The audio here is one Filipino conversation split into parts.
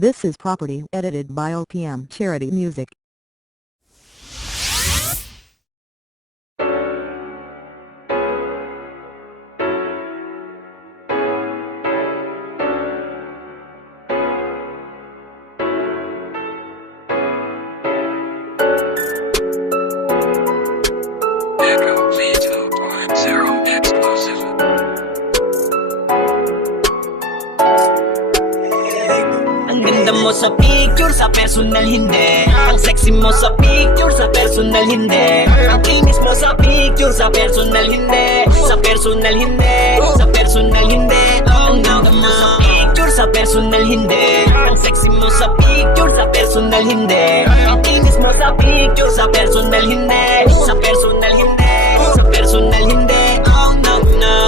This is property edited by OPM Charity Music. Echo V2.0 exclusive. Ang ganda mo sa picture, sa personal hindi. Ang sexy mo sa picture, sa personal hindi. Ang kinis mo sa picture, sa personal hindi. Sa personal hindi, sa personal hindi. Ang ganda mo sa picture, sa personal hindi. Ang sexy mo sa picture, sa personal hindi. Ang kinis mo sa picture, sa personal hindi. Sa personal hindi, sa personal hindi. Oh no no.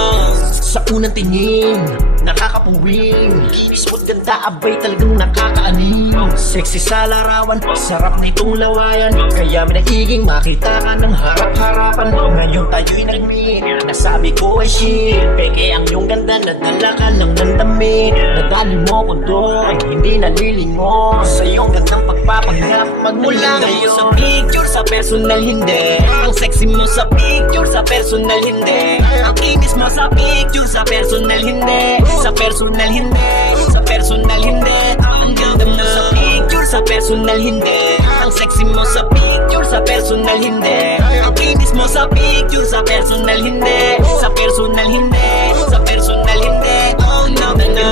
Sa unang tingin, nakakapuwing. Smooth ganda, abay talagang nakakaaniw. Sexy sa larawan, sarap nitong lawayan. Kaya may nagiging makita ka ng harap-harapan. Ngayon tayo'y nag-meet, nasabi ko ay shit. Peke ang iyong ganda, nadala ka ng mandamit. Nadali mo ko doon, hindi nalilingon. Sa iyong gandang pagpapanggap, magmula ngayon. Sa picture, sa personal hindi. Ang sexy mo sa picture, sa personal hindi. Ang kinis mo sa picture, sa personal hindi. Sa personal hindi, sa personal hindi. Ang ganda mo sa picture, sa personal hindi. Ang sexy mo sa picture, sa personal hindi. Ang kinis mo sa picture, sa personal hindi. Sa personal hindi, sa personal hindi. Oh no no no.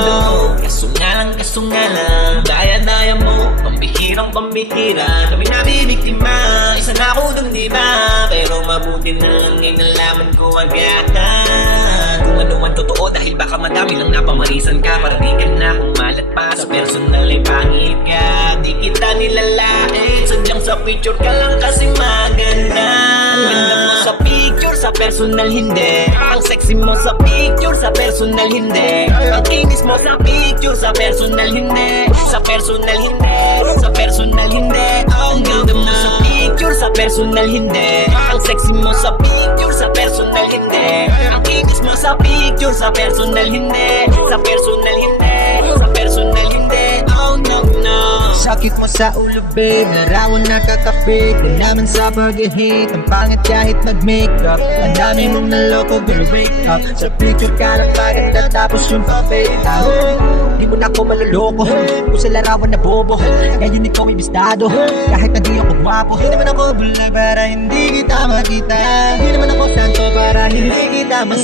Kaso nga lang, daya-daya mo, pambihirang pambihira. Kami nabibiktima, isa na ako dun diba? Pero mabuti na lang inalaman ko agad kung ano man totoo, dahil baka madami lang napamarisan ka. Para di ka na kumalat pa, sa personal ay pangit ka. Di kita nilalait, sadyang sa picture ka lang kasi maganda. Ang ganda mo sa picture, sa personal hindi. Ang sexy mo sa picture, sa personal hindi. Ang kinis mo sa picture, sa personal hindi. Sa personal hindi, sa personal hindi. Ang ganda mo sa picture, sa personal hindi. Ang sexy mo sa picture, sa personal hindi. Ang kinis mo sa picture, sa personal hindi. Sa personal hindi, sa personal hindi. Oh no no. Sakit mo sa ulo babe, larawan nakakapit. Naman sa pag-hit, ang pangit kahit nag-makeup. Ang dami mong naloko, pero wake up. Sa picture ka lang maganda, tapos yung pa-fake out. Di mo na ako maluloko, kung sa larawan na bobo. Ngayon ikaw ay bistado, kahit na di ako gwapo. Di naman ako bulay para hindi kita makita. Di naman ako tanto para hindi kita Silba mo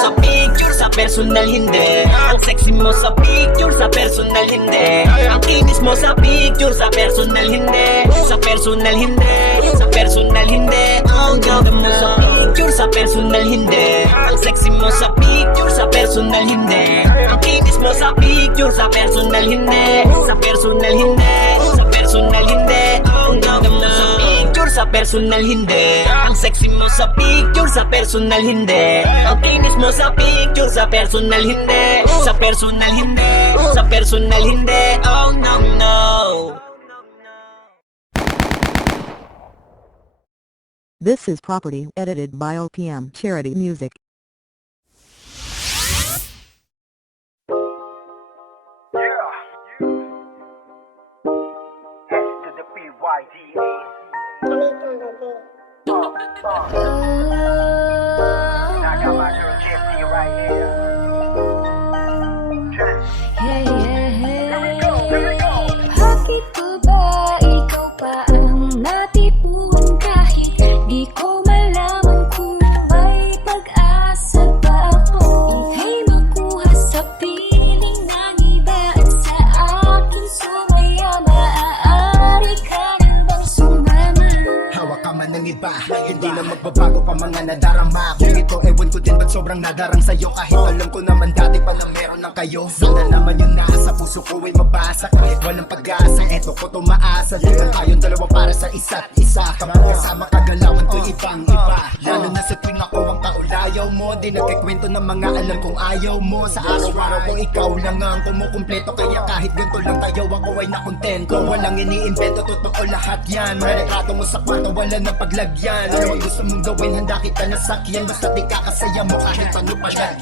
sa masimba. picture, sa personal hindi. Ang sexy mo sa picture, sa personal hindi. Ang kinis mo sa picture, sa personal hindi. Sa personal hindi, sa personal hindi. Ang ganda mo sa picture, sa personal hindi. Ang sexy mo sa picture, sa personal hindi. Ang kinis mo sa picture, sa personal hindi. Sa personal hindi, sa personal hindi. Ang ganda mo sa picture, sa personal hindi. Ang sexy mo sa picture, sa personal hindi. Ang kinis mo sa picture, sa personal hindi. Sa personal hindi, sa personal hindi. Oh no no. This is property edited by OPM Charity Music. Bakit ko ba ikaw pa ang natipuan kahit di ko malaman kung may pag-asa ba ako? Ika'y makuha sa piling ng iba at sa akin sumaya, maaari ka rin bang sumama? Hawak ka man ng iba, hindi na magbabago pa mga nadarama. Kung ito ewan ko din ba't sobrang nadarang sa'yo. Kahit alam ko naman dati pa na meron ng kayo. Sana naman yung nasa puso ko ay mabasa. Kahit walang pag-asa, eto ko tumaasa. Tingnan tayong dalawa para sa isa't isa. Kapag kasama kagalawan ko'y ibang iba. Lalo na sa tuwing ako ang kaulayaw mo. Di nagkikwento ng mga alam kong ayaw mo. Sa araw-araw ko ikaw lang ang kumukumpleto. Kaya kahit ganito lang tayo ako ay nakontento. Walang iniimbento, totoo lahat yan. Retrato mo sa kwarto, wala nang paglagyan. Ano ang gusto mong gawin, handa kita nasakyan. Basta di kakasaya mo kahit ano pa yan.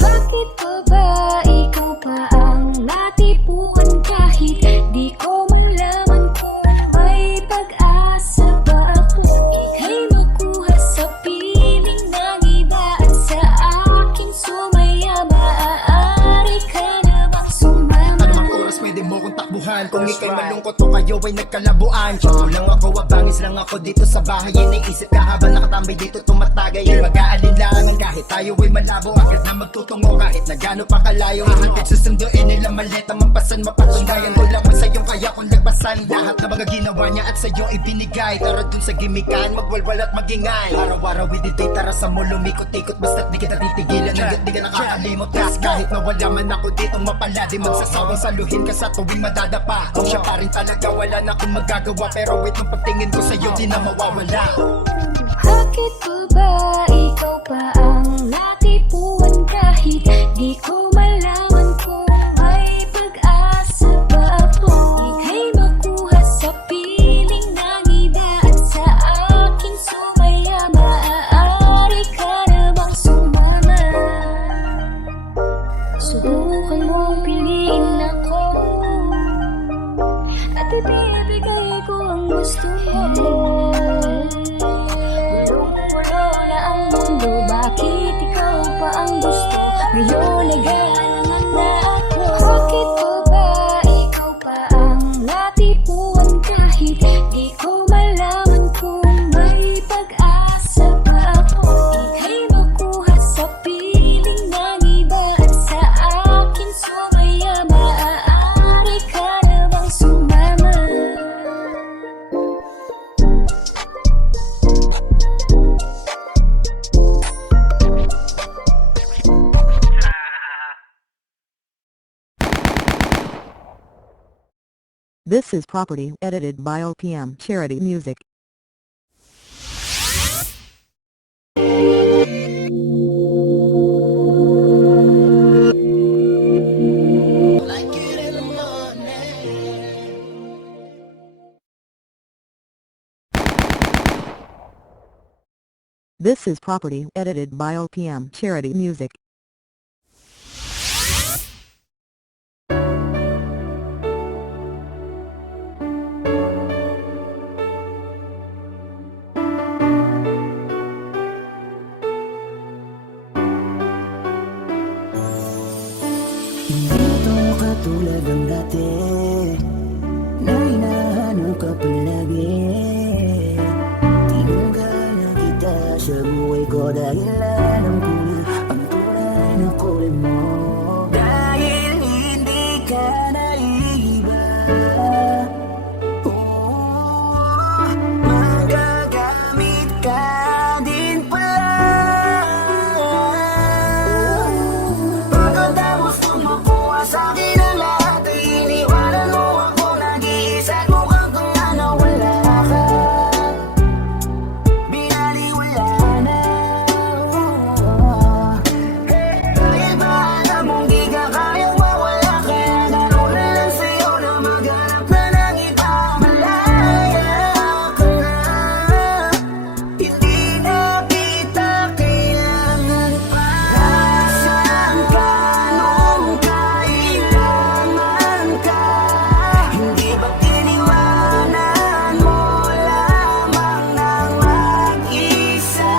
Bakit pa ba ikaw pa ang natipuan kahit di ko malaman kung may pag-asa ba ako? Ika'y makuha sa piling ng iba at sa aking sumaya. Maaari ka na bang sumama? Anumang oras pwede mo kong takbuhan. Kung ika'y malungkot o kayo ay nagkalabuan. Siyempre lang ako, abangis lang ako dito sa bahay. Iniisip ka habang nakatambay dito tumatagay. Mag-aalinlangan kahit tayo ay malabo. Agad na magtutungo kahit na gano'n pa kalayo. Hihintid susunduin nila maleta, mampasan, mapatunggayan. Kulang man sa'yo kaya kung lagpasan lahat na mga ginawa niya at sa'yo ibinigay. Tara dun sa gimikan, magwalwal at magingay. Araw-araw ididate, tara sa mo lumikot-ikot. Basta't di kita titigilan hanggat di ka nakakalimot. Kas kahit na wala man ako ditong mapala, di magsasawang saluhin ka sa tuwing madadapa. Kung siya pa rin talaga wala na akong magagawa. Pero wait nung pagtingin ko sa'yo di na mawawala. Bakit pa ba ikaw pa ang natipuan kahit di ko malaman kung may pag-asa ba ako? Ika'y makuha sa piling ng iba at sa aking sumaya. Maaari ka na bang sumama? Subukan mong piliin ako at ibibigay ko ang gusto mo. Wala ang mundo, bakit ikaw pa ang gusto? Ngayon ay galangan na ako. Bakit pa ba ikaw pa ang natipuan kahit di ko malaman kung may pag-asa ba ako? Ika'y makuha sa piling ng iba at sa akin sumaya. Maaari ka na bang sumama? This is property edited by OPM Charity Music. This is property edited by OPM Charity Music. Hindi ito katulad ng dati na hinahanap ka palagi. Tinanggal na kita sa buhay ko dahil alam ko na ang tunay na kulay mo. Dahil hindi ka naiiba, magagamit ka din pala. Pagkatapos kong makuha sa'kin ang lahat, ay iniwanan mo ako, nag-iisa at mukhang kung nawala ka. Binaliwala na. Dahil ba alam mong di ka kayang mawala, kaya gano'n na lang sa'yo na maghanap na ng iba. Malaya ka na, hindi na kita kailangan pa. Nasaan ka nung kailangan ka? Hindi ba't iniwanan mo lamang ng mag-isa?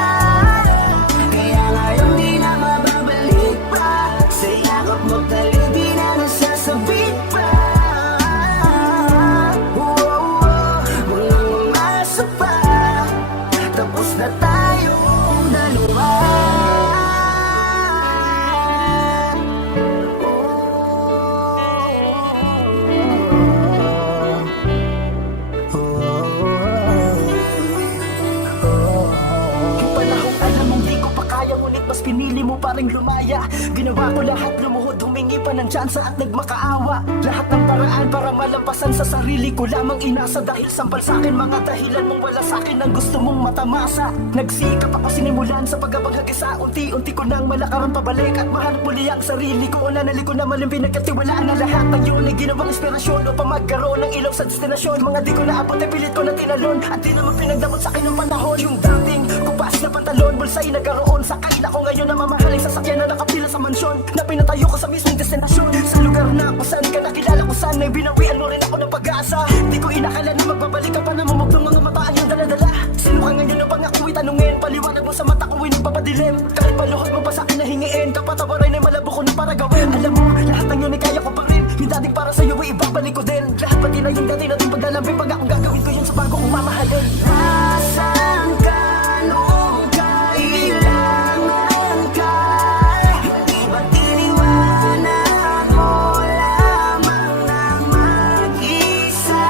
Kaya ngayon di na mababalik pa, sa yakap mo tayo di na nasasabik pa. Walang umasa pa, tapos na tayong dalawa. Yung panahong alam mong di ko pa kaya, ngunit mas pinili mo pa rin lumaya. Ginawa ko lahat, lumuhod, humingi pa ng tsansa at nagmakaawa. Lahat ng paraan para malampasan sa sarili ko lamang inasa. Dahil sampal sa'kin mga dahilan mong wala sa'kin ang gusto mong matamasa. Nagsikap ako sinimulan sa pag-abang hanggang sa unti-unti ko nang malakaran pabalik at mahanap muli ang sarili ko. Nanali ko naman yung pinagkatiwalaan na lahat ng yun ay ginawang inspirasyon upang magkaroon ng ilaw sa destinasyon. Mga di ko naabot ay pilit ko na tinalon at di naman pinagdamot sa'kin ng panahon. Yung dating kupas na pantalon, bulsa'y nagkaroon sa kaila ko ngayon na mamahaling sasakyan na nakapila sa mansyon na pinatayo ko sa mismong destinasyon. Sa lugar na kung saan ka nakilala, kung saan ay binawian mo rin ako ng pag-asa. Di ko inakala na magbabalik ka pa na mamagpang mga mataan yung daladala. Sino ka ngayon na pangako itanungin, paliwanag mo sa mata ko nagpapadilim. Kahit paluhot mo pa sa akin na hingiin, kapatawaran ay malabo ko na para gawin. Alam mo, lahat ng yun ay kaya ko pa rin. Yung dating para sa'yo ay ibabalik ko din. Lahat pati na yung dati natin paglalambing, pag akong gagawin ko yun sa bago kong mamahalin. Nasaan ka nung kailangan ka? Hindi ba't iniwanan mo lamang na mag-isa?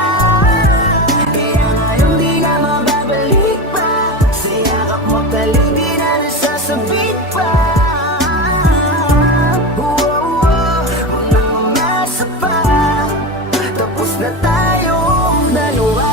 Kaya ngayon di na mababalik pa. Sa yakap mo talik di na nasasabit pa. Umasa pa, tapos na tayong dalawa.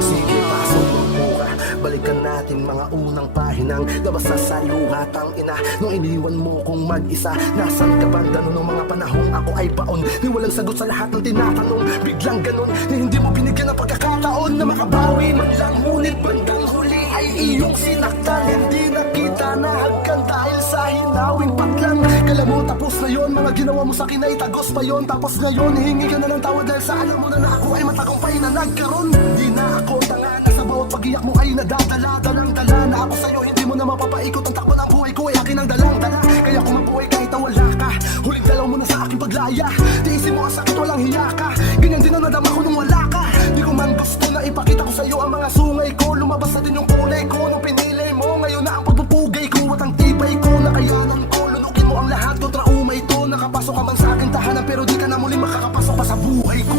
Sige, pasok mo mura. Balikan natin mga unang pahinang nabasa sa luhatang ina. Nung iniwan mo kong mag-isa, nasan ka ba ganun ng mga panahong ako ay baon? Ni walang sagot sa lahat ng tinatanong. Biglang ganun, ni hindi mo binigyan ng pagkakataon na makabawi man lang. Ngunit bandang huli ay iyong sinaktan. Hindi nakita na hagkan dahil sa hinawing patlang. Kala mo tapos na yon, mga ginawa mo sa akin ay tagos pa yon. Tapos ngayon, hihingi ka na ng tawad dahil sa alam mo na ako ay matagumpay na nagkaroon. Di na ako tanga na sa bawat pag-iyak mo ay nadadala. Dalang-dala na ako sa'yo, hindi mo na mapapaikot ang takbo ng buhay ko ay akin ang dalang-dala. Kaya kung mabuhay kahit na wala ka, huling dalaw mo na sa aking paglaya. Tiisin mo ang sakit, walang hiya ka. Ganyan din ang nadama ko nung wala ka. Di ko man gusto na ipakita ko sa'yo ang mga sungay ko. Lumabas na din yung kulay ko nung pinili mo. Ngayon na ang pagpupugay ko at ang tibay ko. Nakayanan ko, lunugin mo ang lahat kontra umay to. Nakapasok ka man sa aking tahanan pero di ka na muli makakapasok pa sa buhay ko.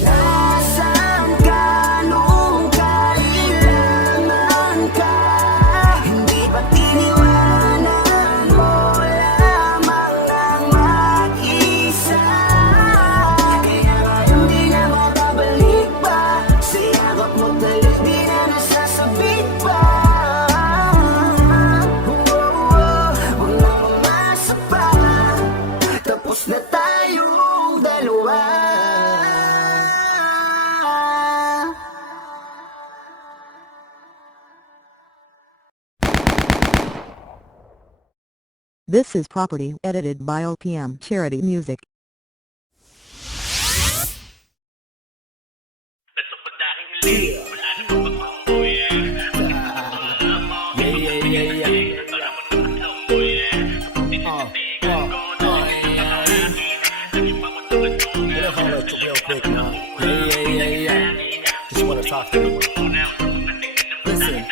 Nasaan ka nung kailangan ka? Hindi ba't iniwanan mo lamang ng mag-isa? Kaya ngayon di na mababalik pa. Sa yakap mo talik di na nasasabit pa. Huwag na umasa pa, tapos na tayong dalawa. This is Property edited by OPM Charity Music. Just wanna talk to you. Listen.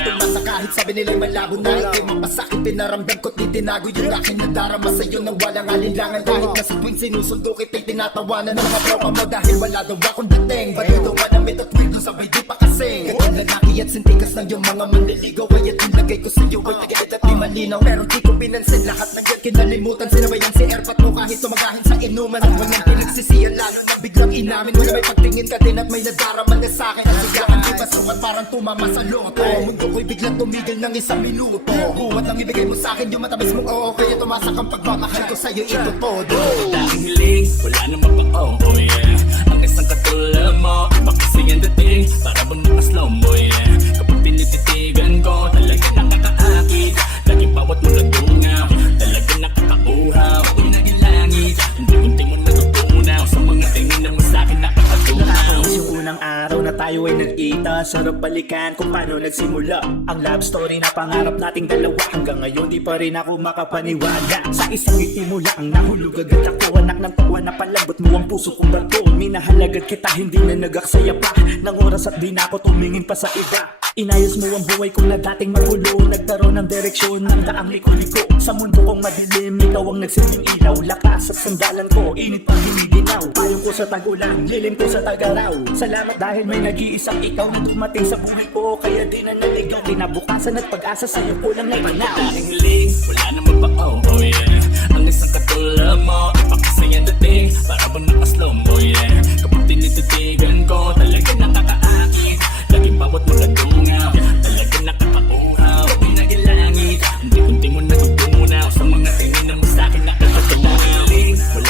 Tumasa kahit sabi nila'y malabo na ikay mapasakit, pinaramdam ko't di tinago yung aking nadarama sa'yo nang walang alinlangan. Kahit na sa tuwing sinusundo kita'y tinatawanan ng mga tropa mo dahil wala daw akong dating. Balito ka namin at tuwing doon sabay di pa kasing Gagawin lalaki at sintikas ng yung mga manliligaw. Kaya't nilagay ko sa'yo ay tigit at di malinaw. Pero di ko pinansin lahat ng yan kinalimutan. Sinabayan si Airpat mo kahit tumagahin sa inuman. At walang pinagsisiyan lalo na biglang inamin. Wala may pagtingin ka din at may nadaraman na sa'kin. At sigahan di pasukan parang tumama sa loto. Mundo ko'y biglang tumigil ng isang minuto. Buwat lang ibigay mo sa'kin yung matamis mong oo. Kaya tumasak ang pagmamahal ko sa'yo, ito todo. Dahil hiling, wala naman pa oh yeah. Ang isang katulad mo, iba kasi ang dating. Para bang nakaslow mo yeah. Kapag pinititigan ko, talaga nakakaakit. Laging bawat mo nagtungaw, talaga nakakauhaw. Ako'y naging langit, hindi mo natutunaw. Sa mga tingin na mo sa'kin nakakatunaw. Yung unang araw na tayo ay nagkita, sarap balikan kung paano nagsimula ang love story na pangarap nating dalawa. Hanggang ngayon di pa rin ako makapaniwala. Sa isang ngiti mo lang nahulog agad ako. Anak ng tawa na palabot mo ang puso kong bato. Minahal agad kita, hindi na nagaksaya pa ng oras at di na ako tumingin pa sa iba. Inayos mo ang buhay ko na dating magulo. Nagkaroon ng direksyon ng daang liko-liko. Sa mundo kong madilim, ikaw ang nagsilbing ilaw. Lakas at sandalan ko, init pang hiniginaw. Payong ko sa tag-ulan, lilim ko sa tag-araw. Salamat dahil may nag-iisang ikaw na dumating sa buhay ko. Kaya di na naligaw, kinabukasan at pag-asa sa'yo ko lang na ipanaw. Dahil hiling, wala naman pa oh yeah. Ang isang katulad mo, iba kasi ang dating. Para bang nakaslow mo yeah. Kapag tinititigan ko, talaga nakakaakit. Laging bawat mo nagtungaw, talaga nakakauhaw. Ako'y naging langit, hindi mo natutunaw. Sa mga tingin na mo sa'kin nakakatunaw. Wala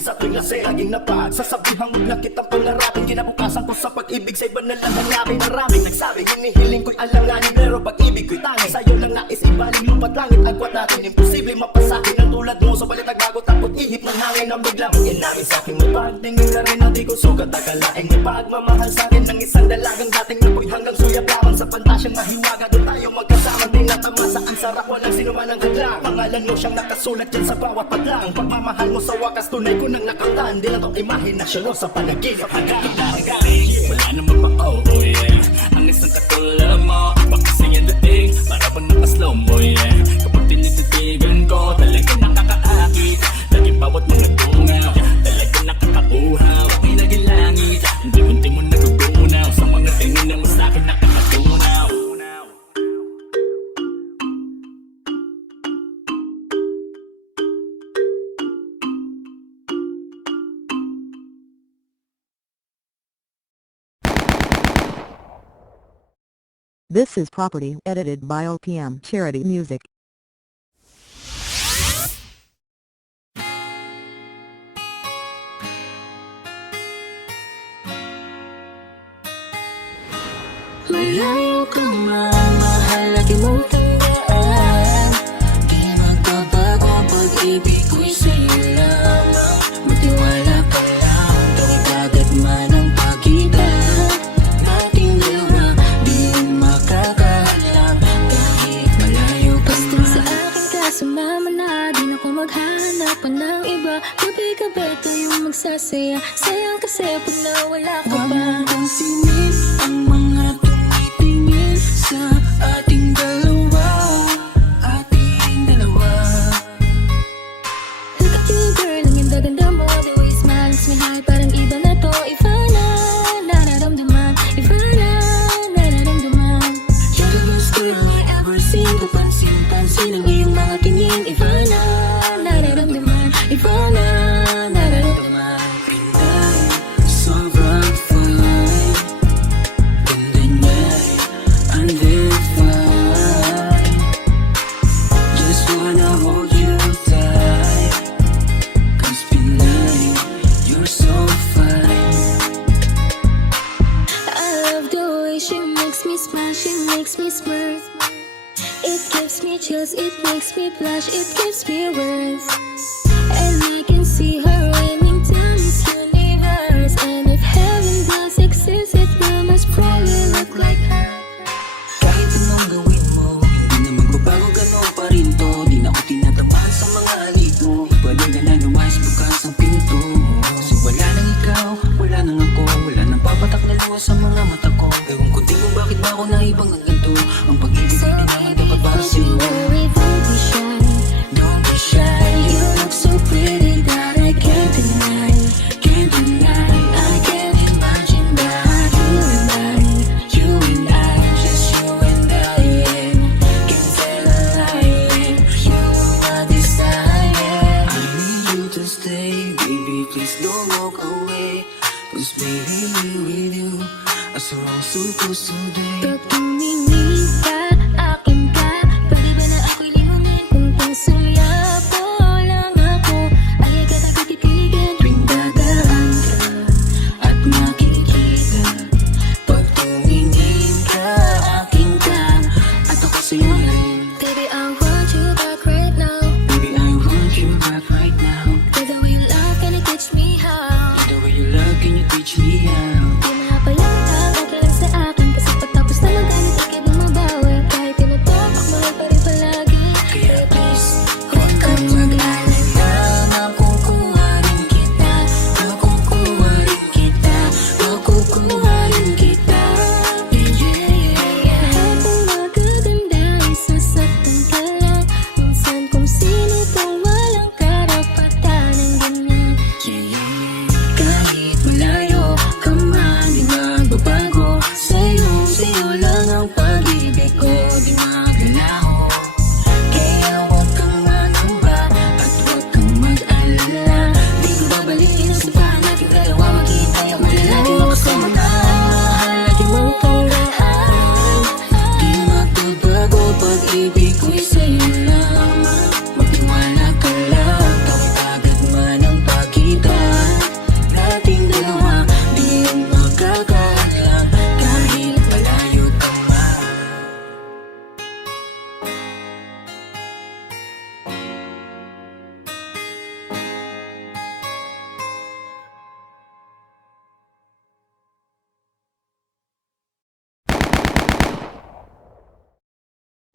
sa tuwing lasing laging napag Sasabihan huwag na kitang pangarapin Kinabukasan ko sa pag-ibig sa iba na lang hanapin Maraming nagsabing hinihiling ko'y alanganin Pero pag-ibig ko'y tangin Sa'yo lang nais ibaling lupa't langit Agwat natin imposible mapasakin Ang tulad mo sa balit nagbago Tapos ihip ng hangin na biglang inamin sa'king mapagtingin na rin natin ko sugat Akalaing may pagmamahal sa'kin Ng isang dalagang dating napoy hanggang suyap lamang Sa pantasyang mahiwaga doon tayo magkasama Di natamasa ang sarap walang sino man ang hadlang Pangalan mo siyang nakasulat dyan sa bawat padlang Pagmamahal mo sa wakas tunay ko nang nakamtan Di lang to imahinasyon mo sa panaginip Wala naman pa oh yeah Ang isang katulad mo Bakasing yung dating Para bang nakaslow mo yeah Kapag tinititigan ko Talaga nakakaakit Lagi bawat mga tungaw Talaga nakakauhaw Ako'y naging langit Hindi mo nagugunaw Sa mga tingin na mo sa'kin nakakatunaw This is property edited by OPM Charity Music. Malayo ka man, mahal lagi mong tandaan Di magbabago ang pag-ibig ko'y sa'yo lamang Magtiwala ka lang, tuwing dagat man ang pagitan Nating dalawa, di makakahalang Kahit malayo ka man Basta sa akin ka sumama na, di na ko maghanap pa ng iba Gabi-gabi tayong magsasaya, sayang kasi pag nawala ka pa Walang pansinin ang mga tumitingin sa ating dalawa Look at you girl, ang ganda ganda mo The way you smile, makes me high, parang iba na to Iba na, nararamdaman Iba na, nararamdaman You're the best girl I ever seen Kapansin-pansin ang iyong mga tingin Iba na, nararamdaman Iba na, nararamdaman Pinay, sobrang fine Ganda niya'y undefined Just wanna hold you tight Cause Pinay, you're so fine I love the way she makes me smile She makes me smirk It gives me chills, it makes me blush It gives me words And I can see her winning down this universe And if heaven does exist It will most probably look like her Kahit anong gawin mo, hindi na magbabago, gano'n pa rin to Di na ako tinatamaan sa mga halik mo Pwede ka na lumayas, bukas ang pinto Kasi wala nang ikaw, wala nang ako Wala nang papatak na luha sa mga mata ko Ewan ko din kung bakit ba ako naibang ang ganito Ang pag-ibig So hindi naman baby, dapat para don't sa'yo you worry, don't be shy Don't be shy, You look so pretty that I can't deny can't deny I can't imagine that You and I, just you and I, yeah Can't tell a lie, You are my desire I need you to stay, baby, please don't walk away Cause baby, me with you, as we're all supposed to be Pag tumingin ka, akin ka Pwede ba na ako'y limunin Kung pangsaya po lang ako Ay agad ako titigan Tuwing dadaan ka, at makikita Pag tumingin ka, akin ka, at ako sa'yo rin Baby, I want you back right now Baby, I want you back right now With the way you love, can you teach me how? The way you love, can you teach me how? Di na pala, okay lang sa akin Kasi pagtapos na magalit, ikay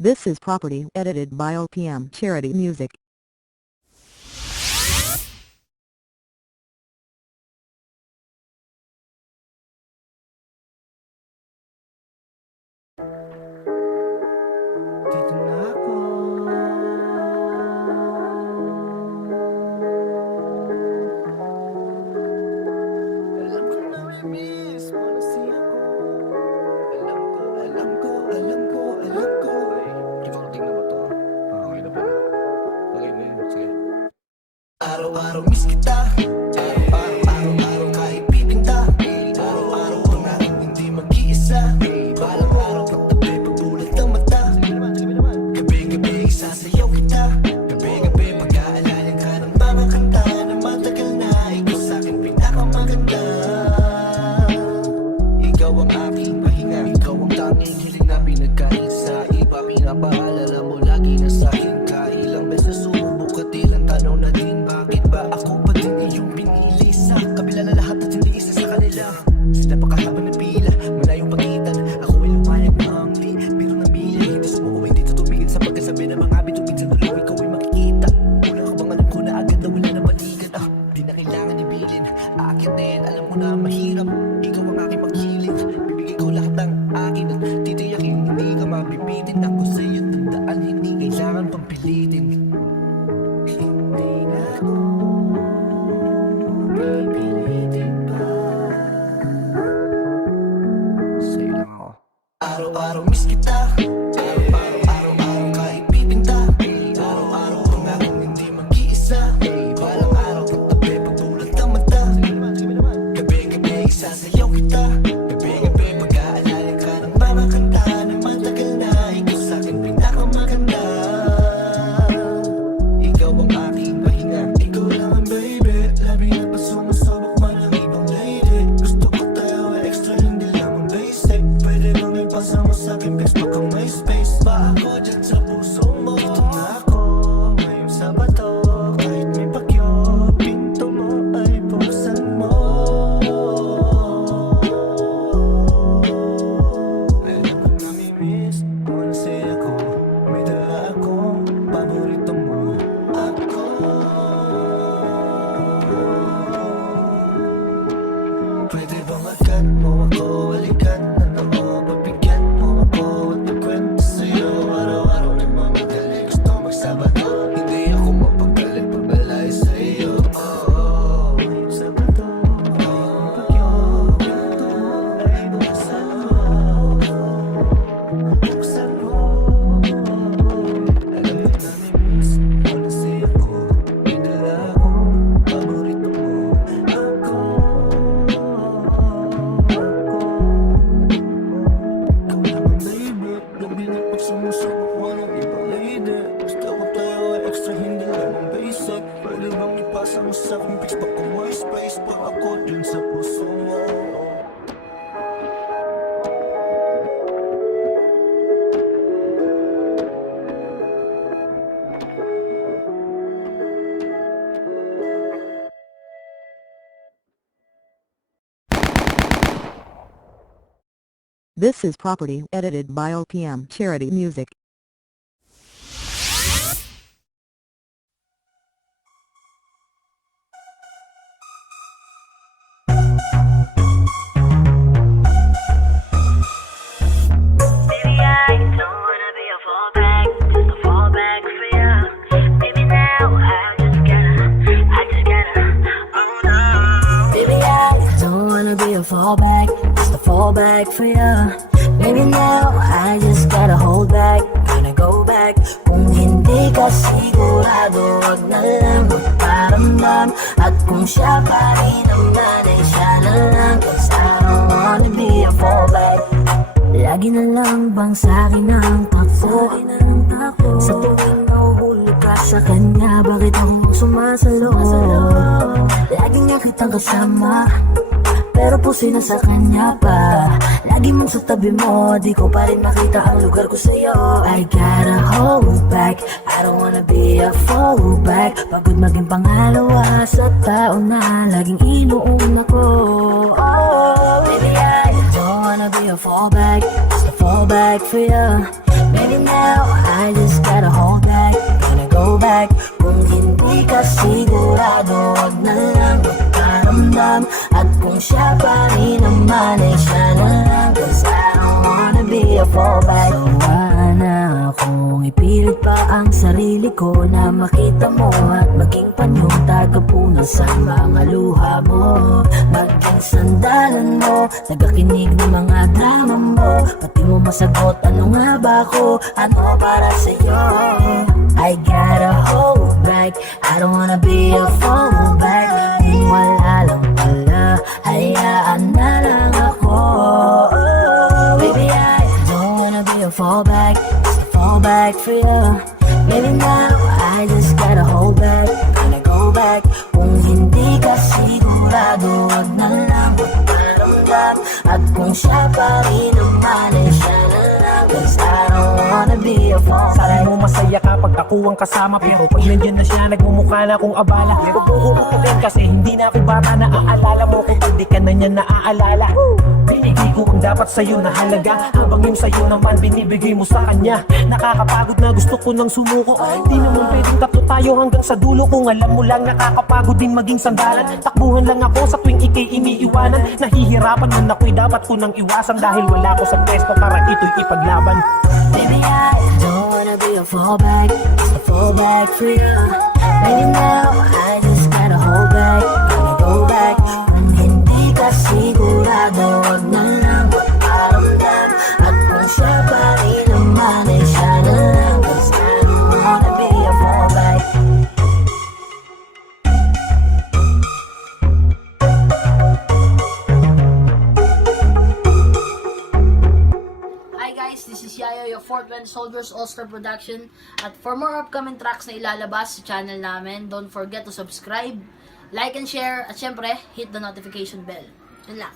This is Property edited by OPM Charity Music. Dito na ako. Alam ko na may miss mo na siya ko. Alam ko. Ikaw tingnan mo to. Okay na pala. Okay na yun, sige. Araw-araw miss kita. Araw-araw kahit pipinta. Araw-araw pangakit hindi mag-iisa. Balang araw katabi pagbulat ng mata. Gabi-gabi isasayaw kita. Gabi-gabi pag-aalala ka ng mga kanta na matagal na. Ikaw sa'kin pinakamaganda. Ikaw ang aking pahinga. Ikaw ang tanging hiling na pinagkaisa. Iba pinapaalala mo lagi na sa'kin ka. Ilang beses sumubok at ilang tanong na din. Bakit ba ako pa din iyong pinili? Sa kabila na lahat at hindi isa sa kanila. Sila pakahaba ng pila, malayong pagitan. Ako ay lumayag mangli, pero namili. Hindi sumuko, hindi tutubigin sa pagkasabi ng mga bituin sa dulo. Ikaw ay makikita. Una ka bang alam ko na agad na wala na balikan. Di na kailangan ibilin. Akin din, alam ko na mahirap. Ikaw ang aking paghiling. Bibigay ko lahat ng akin at titiyakin. Hindi ka mabibitin. Ako sa'yo tandaan, hindi kailangan pang pilitin. Hindi na ako pipilitin pa. Sa'yo lang ako. Araw-araw miss kita. Araw-araw kahit pipinta. Araw-araw pangakong hindi mag-iisa. Balang araw katabi pagbulat ng mata. Gabi-gabi isasayaw kita. Gabi-gabi pag-aalala ka ng mga kanta na matagal na. Ikaw sa'kin pinakamaganda. Ikaw ang aking pahinga. Ikaw lang ang baby. Labi na pa sumasabak man ang ibang lady. Gusto ko tayo ay extra, hindi lang ang basic. Pwede bang ipasa mo sa'kin pics baka may space pa ako dyan sa puso mo. Dito na ako ngayong Sabado. Kahit may bagyo, pinto mo ay buksan mo. Alam ko namimiss mo na siya ko. May dala akong paborito mo. Ako pwede bang agad mo ako halikan? Ano mo babigyan mo ako at magkwento sa'yo? Araw-araw nagmamadali, gusto magsabado. Hindi ako mapagalit pag malayo sa'yo. Ngayong Sabado, ngayong bagyo, pinto mo ay buksan mo. Buksan mo. Alam ko namimiss mo na siya ko. May dala akong paborito mo. Ako. Ikaw naman baby, gabi na pag sumusubok walang ibang lady. Gusto ko tayo ay extra, hindi lang ang basic. Pwede bang ipasa mo sa'kin pics baka may space pa ako dyan sa puso mo. This is Property edited by OPM Charity Music. Baby, I don't wanna be a fallback, just a fallback for ya. Baby, now I just gotta, oh no. Baby, I don't wanna be a fallback, just a fallback for ya. Baby, now I just gotta hold back, gonna go back. Kung hindi ka sigurado, wag na lang magparamdam. At kung siya pa rin naman, ay siya na lang. 'Cause I don't wanna be a fallback. Lagi na lang bang sa'kin ang takbo? Sa tuwing nahuhulog ka sa kanya, bakit ako sumasalo? Lagi nga kitang kasama, pero puso'y nasa kanya pa. Lagi mong sa tabi mo, di ko pa rin makita ang lugar ko sa'yo. I gotta hold back, I don't wanna be a fallback. Pagod maging pangalawa sa tao na laging inuuna ko. Oh, baby, I don't wanna be a fallback, just a fallback for ya. Baby, Maybe now I just gotta hold back, gonna go back. Kung hindi ka sigurado, wag na lang magparamdam. At kung siya pa rin naman ay siya na lang, 'cause I don't wanna be a fallback. Sawa na akong ipilit pa ang sarili ko na makita mo at maging panyong tagapunan sa mga luha mo. Maging sandalan mo, nagakinig ng mga drama mo. Pati mo masagot, ano nga ba ako? Ano para sa'yo? I gotta hold back, I don't wanna be a fallback. Kung wala lang pala, hayaan na lang ako. Baby, I don't wanna be a fallback, just a fallback for you. Maybe now I just gotta hold back, gonna go back. Kung hindi ka sigurado, wag na lang magparamdam. At kung siya pa rin naman ay siya na lang, 'cause I don't wanna be a fallback. Sana mo masaya ka pag ako ang kasama, pero pag nandiyan na siya, nagmumukha na akong abala. Huwag mo uuputin kasi hindi na ako bata. Naaalala mo kung pag di ka na niya naaalala. Binigay ko ang dapat sa'yo na halaga, habang yung sa'yo naman binibigay mo sa kanya. Nakakapagod na gusto ko nang sumuko. Di naman pwedeng tatlo tayo hanggang sa dulo. Kung alam mo lang nakakapagod din maging sandalan. Takbuhan lang ako sa tuwing ikay iniiwanan. Nahihirapan man ako'y dapat ko nang iwasan, dahil wala ko sa pwesto para ito'y ipaglaban. Baby, I don't wanna be a fallback, just a fallback for you. Maybe now I just gotta hold back, gonna go back. Kung hindi ka sigurado, wag na lang magparamdam. At kung siya pa rin naman ay siya na lang, 'cause I don't wanna be a fallback. Hi guys, this is Yayo, your Fort Wayne Soldiers All-Star Production. At for more upcoming tracks na ilalabas sa channel namin, don't forget to subscribe, like and share, at syempre, hit the notification bell. Yun lang.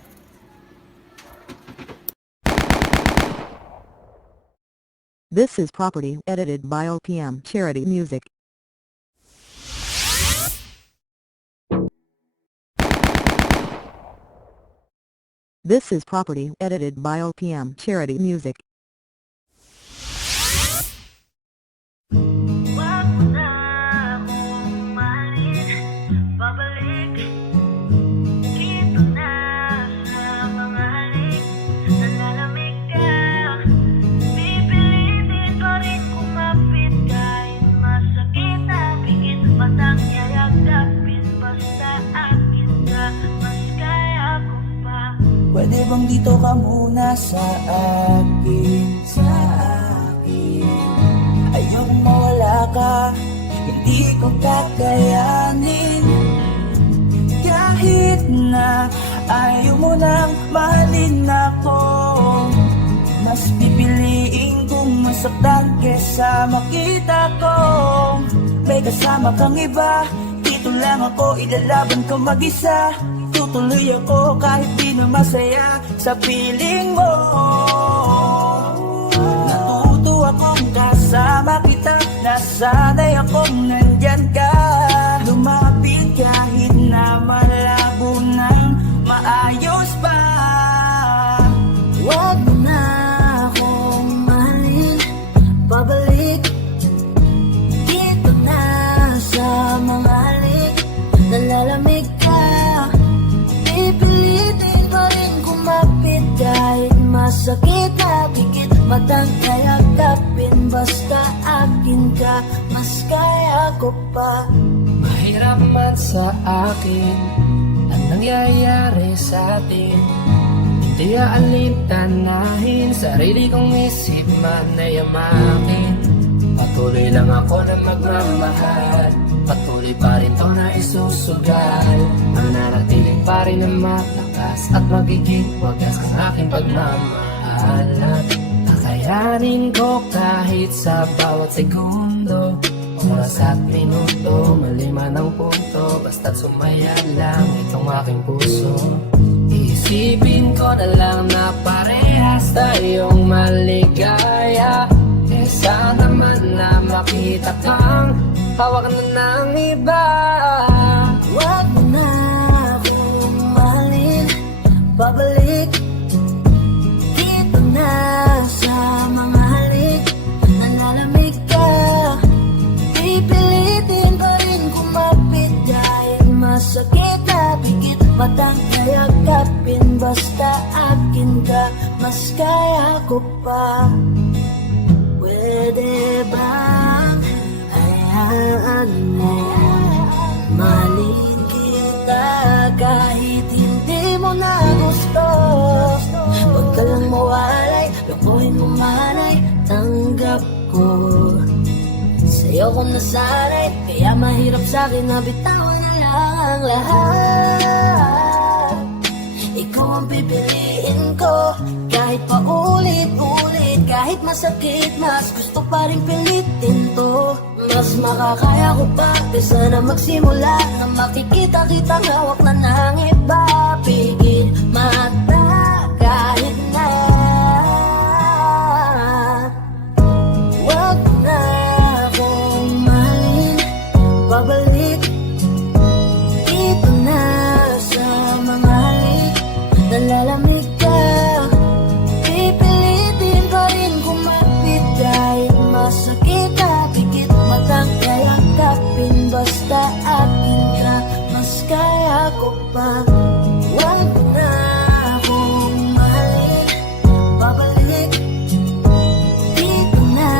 This is Property, edited by OPM Charity Music. This is Property, edited by OPM Charity Music. Pwede bang dito ka muna sa akin, Ayong mawala ka, hindi ko kakayanin. Kahit na ayaw mo nang mahalin ako, mas pipiliin kong masaktan kesa makita ko may kasama kang iba. Dito lang ako, ilalaban ko mag-isa. Tutuloy ako kahit di na masaya sa piling mo. Natuto akong kasama kita, nasanay akong nandyan ka. Lumapit kahit na malabo ng maayos pa. Wag mo na akong mahalin, pabalik dito na sa mga halik. Nalalamig ka, pipilitin pa rin kumapit kahit masakit na pikit. Matang kayakapin, basta akin ka, mas kaya ko pa. Mahirap man sa akin ang nangyayari sa atin. Hindi aalintanahin, sarili kong isip man ay amakin. Patuloy lang ako na magmamahal, patuloy pa rin to na isusugal. Mananatiling pa rin na malakas at magiging wagas ang aking pagmamahal. At kakayanin ko kahit sa bawat segundo, oras at minuto, maliman ang punto, basta't sumaya lang itong aking puso. Isipin ko na lang na parehas tayong maligaya, kesa naman na makita kang hawak na ng iba. Wag mo na akong mahalin, pabalik dito na sa mga halik. matang kayakapin. Basta akin ka, mas kaya ko pa. Pwede bang hayaan mo mahalin kita kahit hindi mo na gusto? Huwag ka lang mawalay, lokohin mo man ay tanggap ko. Sa'yo ko nasanay, kaya mahirap sa'kin na bitawan na lang ang lahat. Ikaw ang pipiliin ko, kahit paulit-ulit, kahit masakit, mas gusto pa rin pilitin to. Mas makakaya ko pa, kesa na magsimula na makikita kitang hawak na ng iba. Pigil mata kahit na wag na akong mahalin, babalik dito na sa mga halik. Nalalamig ka, pipilitin pa rin kumapit kahit masakit ka. Pikit matang kayakapin, basta akin ka, mas kaya ko pa. Wag na akong mahalin, babalik dito na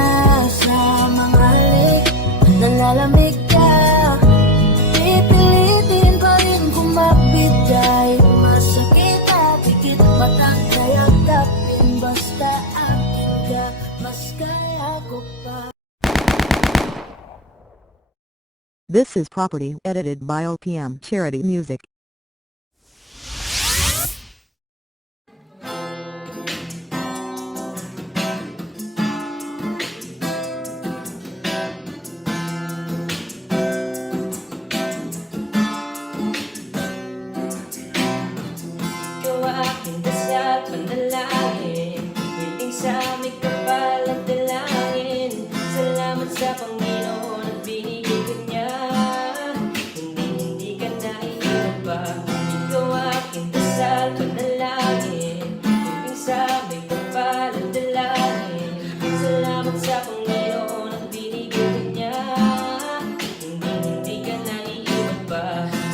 sa mga halik. Nalalamig ka, pipilitin pa rin kumapit kahit masakit ka. Pikit matang kayakapin, basta akin ka, mas kaya ko pa. This is Property edited by OPM Charity Music. Ikaw aking dasal, panalangin, hiling sa aming kapal at dalangin. Salamat sa Panginoon at binigay ka niya, hindi ka naiiwan pa. Ikaw aking dasal, panalangin, hiling sa aming kapal at dalangin. Salamat sa Panginoon at binigay ka niya, hindi ka naiiwan pa.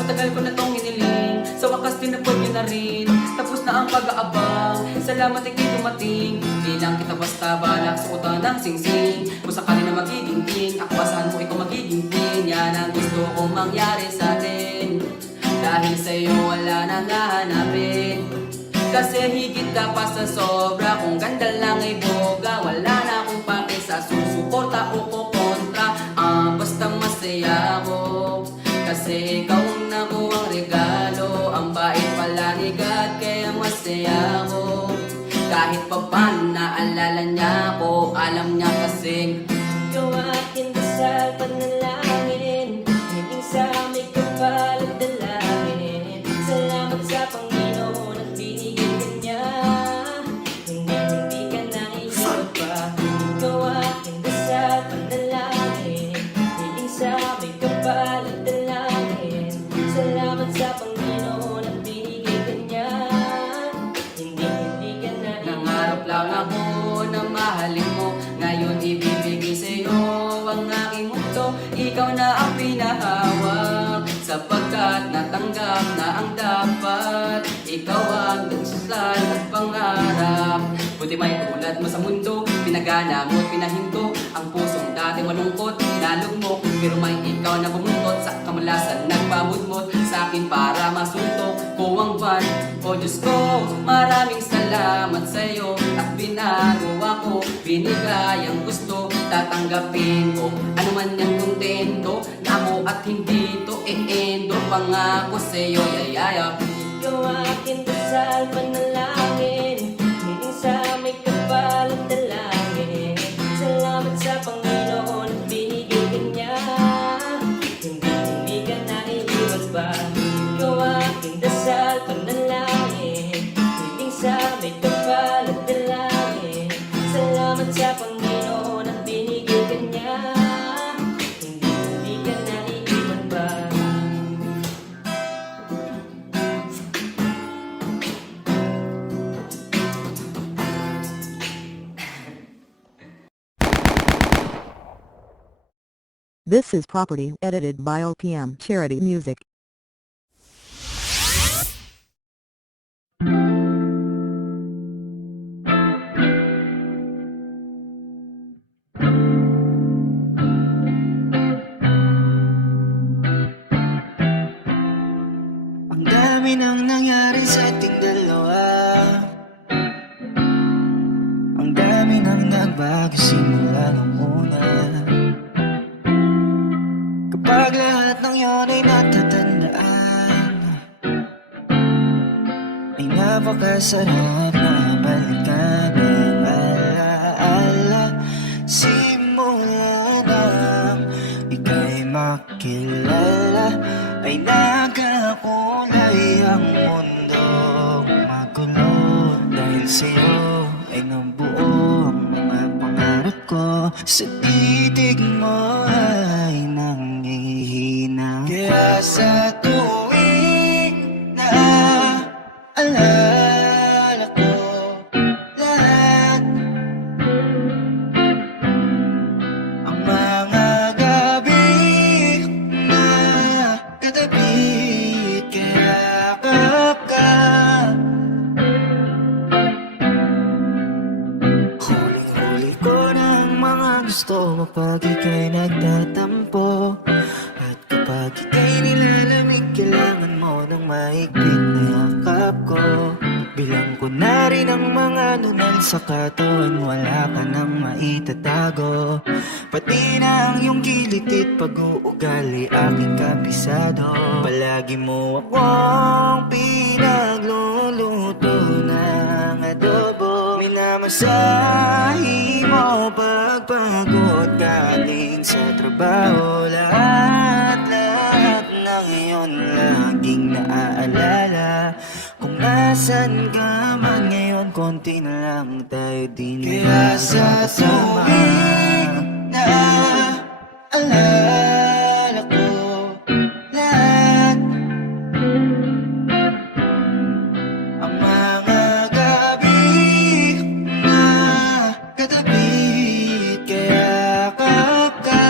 Matagal ko na tong hiniling, sa wakas tinapod nyo na rin. Tapos na ang pag-aabang, salamat ikay dumating. Di lang kita basta balak sukutan ng singsing. Kung sakali na magiging king, ako asahan mo ikaw magiging queen. Yan ang gusto kong mangyari sa atin, dahil sa'yo wala nang hahanapin. Kasi higit ka pa sa sobra, kung ganda lang ay boga. Wala na akong pake sa susuporta o kukontra. Basta masaya ako, kasi ikaw ang nakuhang regalo. Ang bait pala ni God, kaya masaya ako. Kahit pa paano naalala niya ako, alam niya kasing Ikaw aking dasal, panalangin, hiling sa aming kapal at dalangin. Salamat sa Panginoon at binigay ka niya, hindi ka naiiwan pa. Ikaw aking dasal, panalangin, hiling sa aming kapal at dalangin. Salamat sa Panginoon at binigay ka niya, hindi ka naiiwan nangarap lang pa. ako na mahalin mo. Ngayon ibibigay sa'yo ang aking mundo. Ikaw na ang pinahawak, sapagkat natanggap na ang dapat. Ikaw ang dasal at pangarap. Buti may tulad mo sa mundo, pinagana mo at pinahinto. Ang pusong dati malungkot, nalugmok, pero may ikaw na bumuntot. Sa kamalasan nagpabudmot sa akin para masuntok ko ang van. O Diyos ko, maraming salamat sa'yo at binago ako, binigay ang gusto, tatanggapin ko ano man yung kontento na ako at hindi to e-endo. Pangako sa'yo, yayaya. Ikaw aking dasal, panalangin, hiling sa aming kapal at dalangin. Salamat sa Panginoon at binigay ka niya, hindi ka naiiwan pa. Ikaw aking dasal, panalangin, hiling sa aming kapal at dalangin. Salamat sa Panginoon at binigay ka niya, hindi ka naiiwan pa. This is Property edited by OPM Charity Music. dami nang nangyari sa ating dalawa. Ang dami nang nagbago simula nung una. Kapag lahat ng yun ay natatandaan, ay napakasarap na balikan ang alaala. Simula nang ika'y makilala, ay nagkakulay ang mundo. Magulo dahil sa'yo ay nabuo ang mga pangarap ko. Sa titig mo ay nangihina. Kaya sa tuwing na alala ko lahat ang mga gabi na kadapit, kayakap ka. Huli-huli ko ng mga gusto mo pag ika'y nagtatampo. At kapag ika'y nilalamig, kailangan mo ng mahigpit na yakap ko. Bilang ko na rin ang mga nunal sa katawan, wala ka nang maitatago. Pati na ang iyong kilitit, pag-uugali, aking kabisado. Palagi mo akong pinagluluto ng adobo. Minamasahi mo pagpagod galing sa trabaho. Lahat ng iyon laging naaalala. Kung nasan ka man ngayon, konti na lang tayo din. Kaya sa tuwing na alala ko lahat ang mga gabi na kadapit, kayakap ka.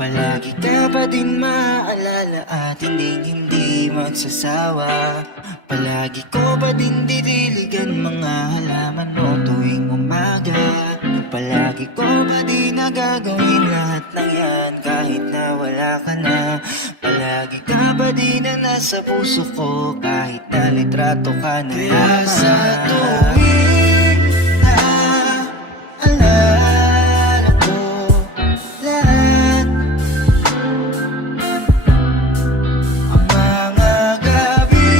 Palagi ka pa din maalala at hindi magsasawa. Palagi ko pa din didiligan mga halaman mo tuwing umaga. Palagi ko pa din nagagawin lahat ng yan kahit na wala ka na. Palagi ka pa din na nasa puso ko kahit na litrato ka na. Kaya sa tuwing na alala ko lahat ang mga gabi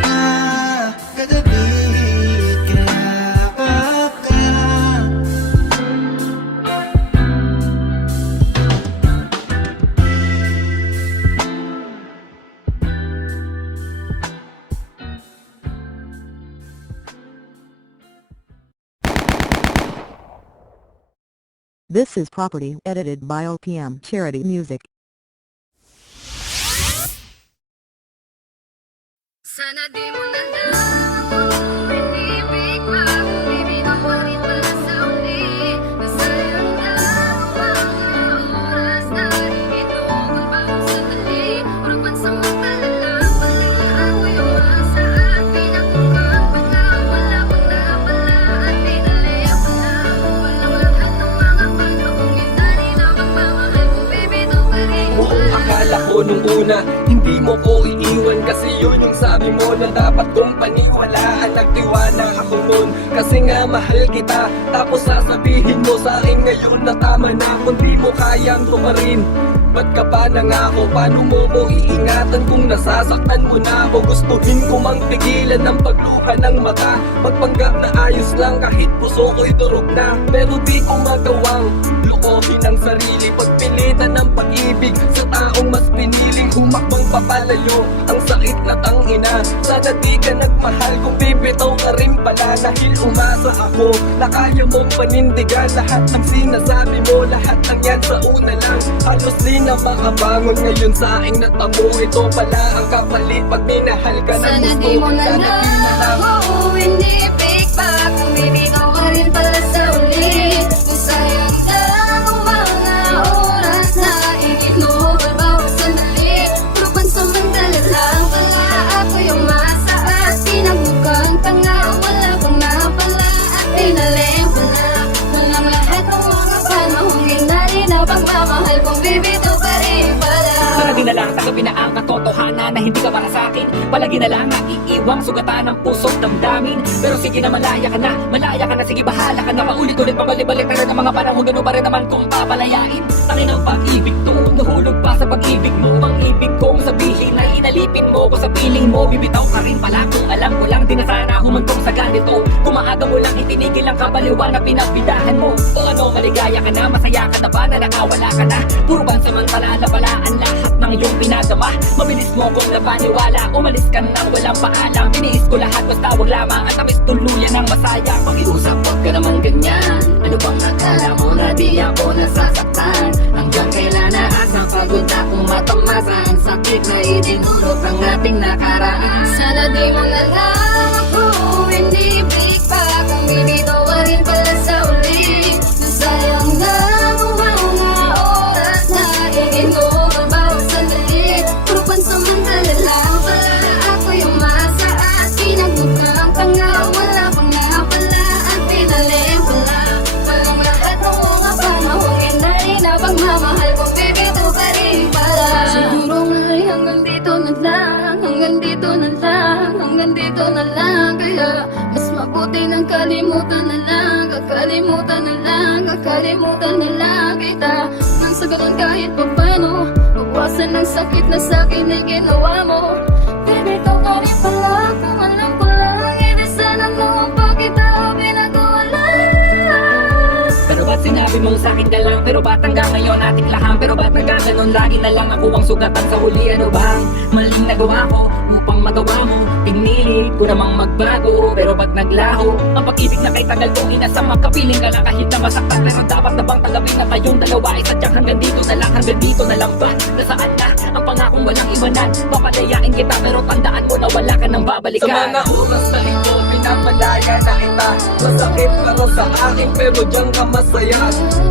na kadapit, kayakap ka. This is property edited by OPM Charity Music. Sana di mo na lang inibig pa, bibinawarin pa na sa uli. Nasayang na ang mga oras na inuugal pa ang sandali. Puro pansamantala lang pala ako yung asa at pinagmukhang pala. Wala at pinalaya pala. Walang lahat ng mga panahong inari na magmamahal ko, bibitaw pa rin. Oo, akala ko nung una hindi mo ko iiwan, kasi yun yung sabi mo na dapat kong paniwalaan. Nagtiwala ako nun kasi nga mahal kita. Tapos sasabihin mo sa akin ngayon na tama na. Kung di mo kayang tumarin, ba't ka pa nangako? Paano mo ko iingatan kung nasasaktan mo na ako? Gustuhin ko mang tigilan ng pagluha ng mata, magpanggap na ayos lang kahit puso ko'y durog na. Pero di ko magawang lukohin ang sarili, pagpilitan ng pag-ibig sa taong mas piniling humakbang papalayo. Ang sakit na tangina, sana di ka nagmahal kung bibitaw ka rin pala. Dahil umasa ako na kaya mong panindigan lahat ng sinasabi mo, lahat ng yan sa una lang. Halos di na makabangon ngayon sa aking natamo. Ito pala ang kapalit pag minahal ka ng Sana gusto. di mo na lang ako inibig pa, kung bibitaw ka rin pala sa uli. Kung sayang lang ang mga oras na inuugal bawat sandali. Puro pansamantala lang pala ako yung masa at pinagmukhang tanga. Wala pang napala at pinalayang pala. Walang lahat ng mga panahong inari na pagmamahal kong bibitaw pa rin. na lang tanggapin na ang katotohanan na hindi ka para sa akin. Palagi na lang naiiwang sugatan ng puso't damdamin. Pero sige na, malaya ka na, sige bahala ka na. Paulit-ulit pabalik-balik ka ng mga panahon, gano'n pa rin naman kung papalayain. Tangin ng pag-ibig to, nahulog pa sa pag-ibig mo. Ang ibig kong sabihin na inalipin mo ko sa piling mo. Bibitaw ka rin pala kung alam ko lang, di na sana humantong sa ganito. Kumaaga mo lang, itinigil ang kabaliwan na pinagbidahan mo. O ano, maligaya ka na, masaya ka na ba na nakawala ka na? Puro ba samantala na pala ang lahat ng iyong pinagama? Mabilis mo kong napaniwala, umalis ka nang walang paalam. Tiniis ko lahat basta wag lamang at tamis tuluyan ng masaya. Pakiusap, wag ka naman ganyan. Ano bang akala mo na di ako nasasaktan? Hanggang kailan naasang pagod akong matamasa? Ang sakit na idinulot ng ating nakaraan. Sana di mo na lang ako inibig pa. Kung dito ka rin pala sa uli. Nasayang na ang mga oras na ininom ang bawat sandali. Puro pansamantala lang pala ako yung masa at pinagmutang tanga. Wala pang napala at pinalim pala. Walang lahat ng mga panahon inay na pagmamahal ko, baby, ito ka rin pala. Siguro nga'y hanggang dito na lang, hanggang dito na lang, hanggang dito na lang. Kaya mas mabuti nang kalimutan na lang, kakalimutan na lang, kakalimutan na lang kita. Nang sa ganun kahit pa paano, bawasan ng sakit na sa'kin ay ginawa mo. Baby, ito ka rin pala, kung alam ko lang, inisan ang noon pa kita pinag-uwala. Pero ba't sinabi mong sa'kin na lang? Pero ba't hanggang ngayon nating lahang? Pero ba't hanggang ganun lagi na lang ako ang sugatan sa huli? Ano bang maling nagawa ko upang magawa mo? Pinilit ko namang magbago, pero ba't naglaho? Ang pag-ibig na kay tagal kong inasam, magkapiling ka na kahit na masaktan. Pero dapat na bang tanggapin na tayong dalawa ay sadyang hanggang dito na lang, hanggang dito na lang ba? Nasaan na ang pangakong walang iwanan? Papalayain kita pero tandaan mo na wala ka nang babalikan. Sa mga oras na ito, pinapalaya na kita. Masakit pero sa akin, pero diyan ka masaya.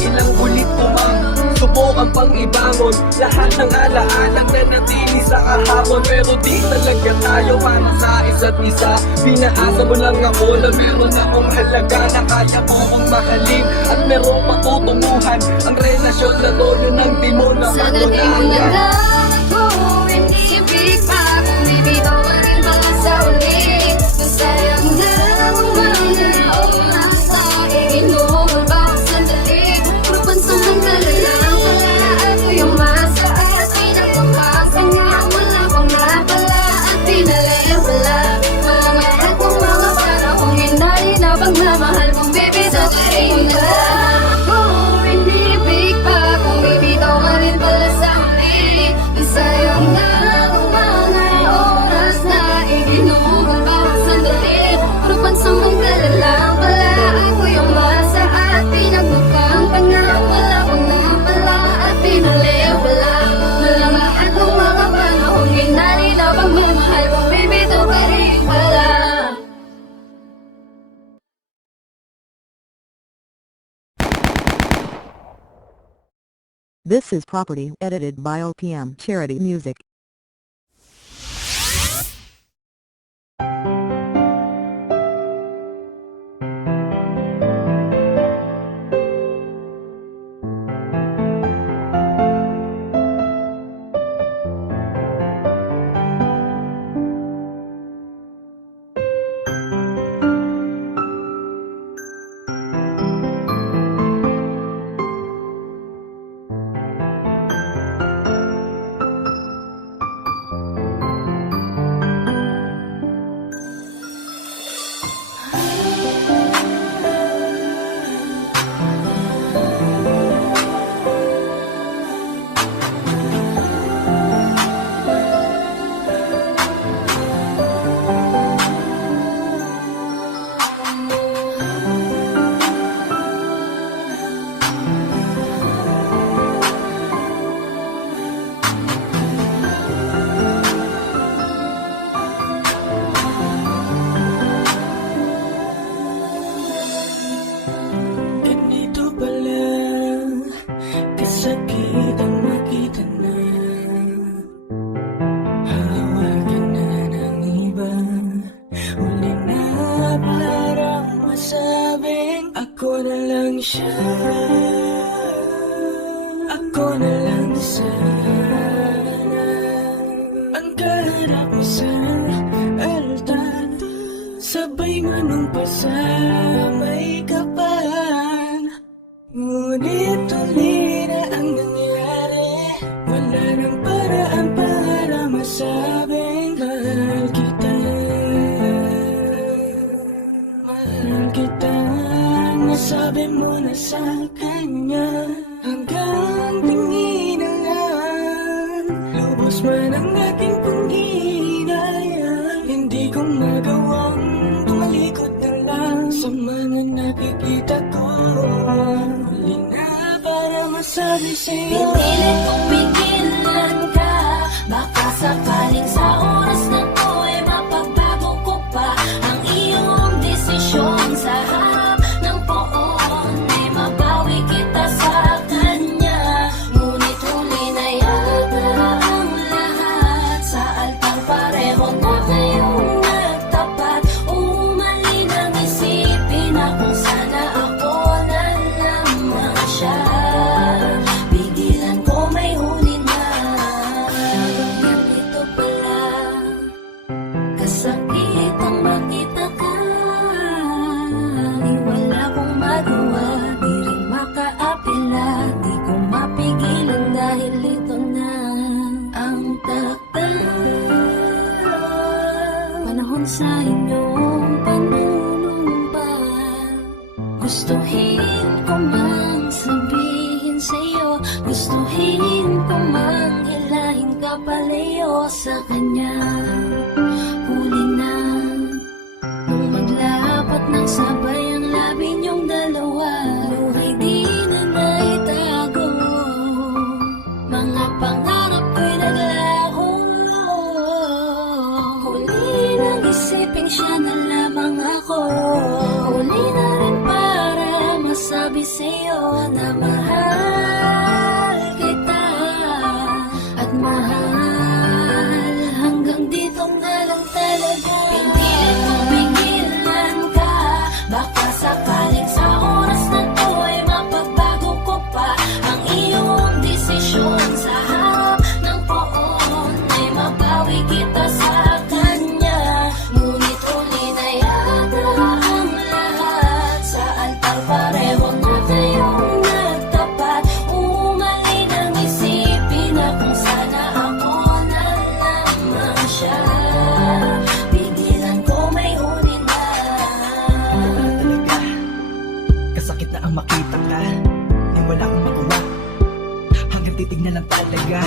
Ilang ulit ko mang subukan pang ibangon lahat ng alaala na natili sa kahapon. Pero di talaga tayo para sa isa't isa. Pinaasa mo lang ako na meron akong halaga, na kaya mo kong mahalin at merong matutunguhan. Ang relasyon na to, yun ang di mo naman Sana di mo na kaya. lang ako inibig pa. Kung bibitaw ka rin pala sa uli. Nasayang na ang mga oras na ininom ang bawat sandali. Puro pansamantala lang pala ako yung masa at pinagpapasa nga. Wala pang napala at pinalalang pala. Mga lahat ng mga panahong inay na pagmamahal kong baby, sa karin na lang ako inibig pa. Kung bibitaw ka rin pala sa uli. Nasayang na ang mga oras na ininom ang bawat sandali. Puro pansamantala lang pala ako yung masa at pinagmukang tanga. Wala pang napala at pinaliw pala. Malamahan ng mga panahong inay na pagmamahal kong baby, ito ka rin pala. This is Property edited by OPM Charity Music. Ako na lang siya, ako na lang sana. nung pasabay ka pa. Ngunit tuloy na ang nangyari. Wala nang paraan para masabing mahal kita. Mahal kita. Nasabi mo na sa kanya. Hanggang tingin na lang. Lubos man ang aking panghinayang. Hindi ko magawang tumalikod na lang sa mga nakikita ko. Huli na para masabi sa'yo. Pinilit kong pigilan ka. Baka sakaling sa oras na to ay mapagbago ko pa ang iyong desisyon. Sa harap ng poon ay mabawi kita sa kanya. Ngunit huli na yata ang lahat. Sa altar pareho na kayong nagtapat. Umali nang isipin na kung sana ako na lamang siya. Pigilan ko may huli na. Ganito pala kasakit ang makita ka. Di wala kong magawa, di rin makaapila. Di ko mapigilan dahil ito na ang takdal. Panahon sa inyong panunumpa. Gustuhin ko mang sabihin sa'yo. Gustuhin ko mang hilahin ka palayo sa kanya. Huli na nung maglapat ng sabay ang labi niyong dalawa. Luhay di na naitago. Mga pangarap ko'y naglaho. Huli nang isipin siya na lamang ako. Huli na rin para masabi sa'yo na mahal kita. At mahal hanggang dito na lang talaga. Pinilit kong pigilan ka. Baka sakaling sa oras na to ay mapagbago ko pa ang iyong desisyon. Sa harap ng poon ay mabawi kita sa kanya. Ngunit huli na yata ang lahat. Sa altar pareho na kayong nagtapat. Umali nang isipin na kung sana ako na lamang siya. Pigilan ko may huli na. Kasakit na ang makita ka. Di wala akong magawa. Hanggang titig na lang talaga.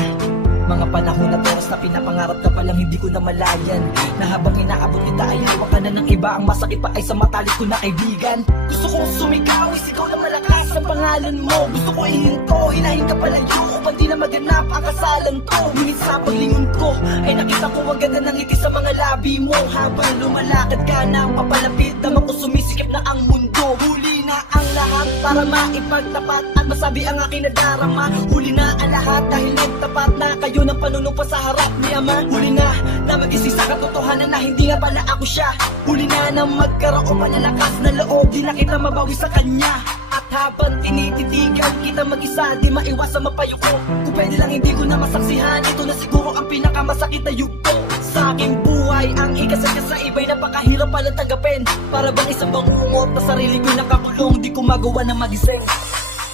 Mga panahon na oras na pinapangarap ka palang hindi ko na malayan. Na habang inaabot kita ay hawak ka na ng iba. Ang masakit pa ay sa matalit ko na kaibigan. Gusto kong sumigaw, isigaw na malakas ang pangalan mo. Gusto ko ihinto, hinahin ka palayo upang di na maganap ang kasalan to. Ngunit sa paglingon ko ay nakita ko ang ganda ng ngiti sa mga labi mo. Habang lumalakad ka na papalapit, damang ko sumisikip na ang mundo. Huli na ang lahat para maipagtapat at masabi ang aking nadarama. Huli na ang lahat dahil nagtapat na kayo ng panunumpa sa harap ni Ama. Huli na mag-isip sa katotohanan na hindi nga pala ako siya. Huli na magkaroon malalakas na loob, di na kita mabawi sa kanya. At habang tinititigan kita mag-isa, di maiwasan mapayuko. Kung pwede lang hindi ko na masaksihan, ito na siguro ang pinakamasakit na yugto sa aking buhay. Ang ikasagya sa iba'y napakahirap pala tanggapin. Para bang isang bangungot na sarili ko'y nakakulong, di ko magawa na magising.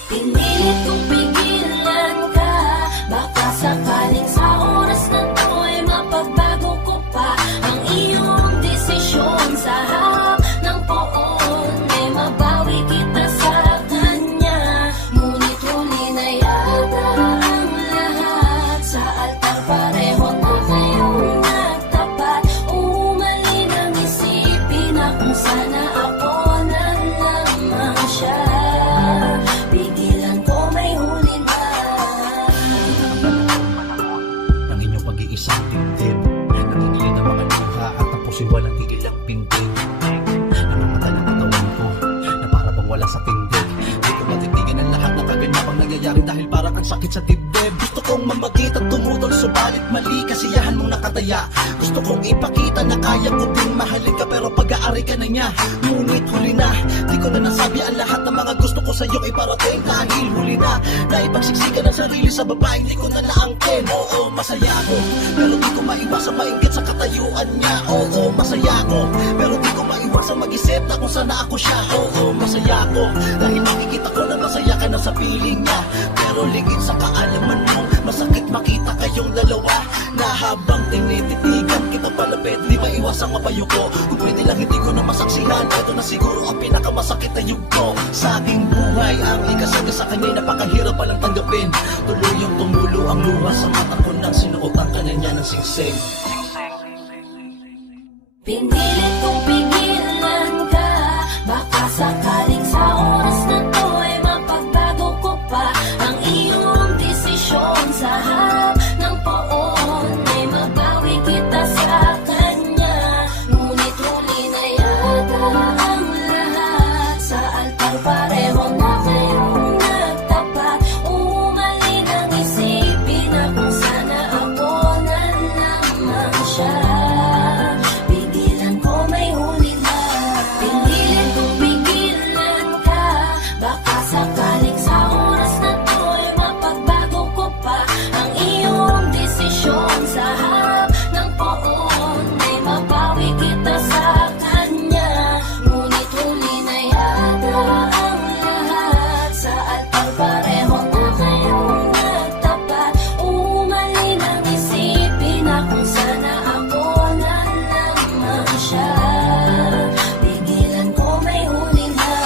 Pinilit kong pigilan ka. Baka sakaling sa oras na to ay mapagbago ko pa ang iyong desisyon. Sa harap ng poon ay mabawi kita sa kanya. Ngunit huli na yata ang lahat. Sa altar pareho na kayong nagtapat. Umali nang isipin na kung sana ako na lamang siya. Pigilan ko may huli na. Ng inyong pag-iisang tintin, nangingili ng mga luha at tapusin walang iilang pintig. Namamata ng katawan ko na para bang wala sa tindig. Di ko matitigan ang lahat ng nangyayari dahil parang ang sakit sa dibdib. Gusto kong mamagit at tumutol subalit mali. Kasiyahan mong nakataya. Gusto kong ipakita na kaya ko din mahalin ka, pero pag-aari ka na niya. Ngunit huli na, di ko na nasabi ang lahat ng mga gusto ko sa'yo iparating. Dahil huli na, naipagsiksikan ang sarili sa babaeng di ko na naangkin. Oo, masaya ko, pero di ko maiwasan maingit sa katayuan niya. Oo, masaya ko, pero di ko maiwasan mag-isip na kung sana ako siya. Oo, masaya ko, dahil makikita ko na masaya ka na sa piling niya. Pero ligid sa kaalaman mo, masakit makita kayong dalawa na habang tinititigan kita palapit, di maiwasang mapayo ko. Kung pwede lang hindi ko na masaksihan, ito na siguro ang pinakamasakit na yugto sa ating buhay. Ang ikasabi sa kanya, napakahirap palang tanggapin. Tuluyong tumulo ang luha sa mata ko nang sinuotan ka na niya ng singsing. Pinilit kong pigilan ka, baka sakaling sa oras na to ay mapagbago ko pa ang iyong desisyon. Sa harap ng poon ay mabawi kita sa kanya, ngunit huli na yata ang lahat. Sa altar pareho na kayong nagtapat, umaling ang isipin na kung sana ako na lamang siya. Sakaling sa oras na to ay mapagbago ko pa ang iyong desisyon. Sa harap ng poon ay mabawi kita sa kanya, ngunit huli na yata ang lahat. Sa altar pareho na kayong nagtapat, umaling ang isipin na kung sana ako na lamang siya. Pigilan ko may huli na.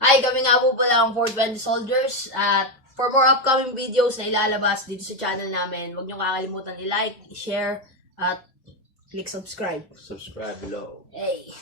Hi, kami nga po pala ang 420 Soldiers at for more upcoming videos na ilalabas dito sa channel namin, huwag niyo kakalimutan i-like, i-share at click subscribe. Subscribe below. Hey!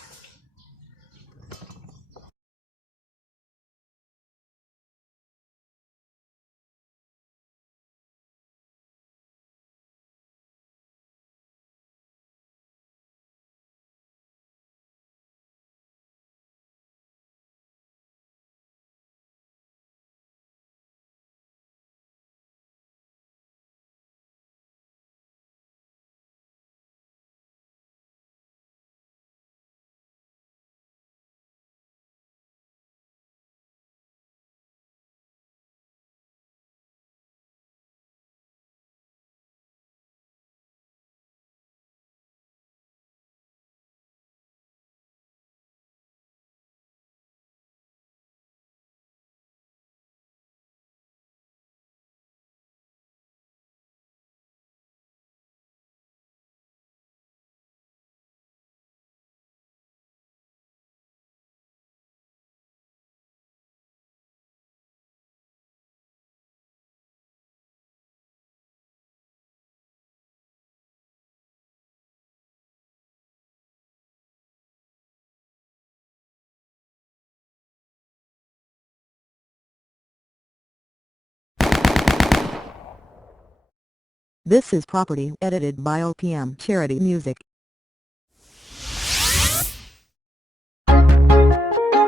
This is Property edited by OPM Charity Music.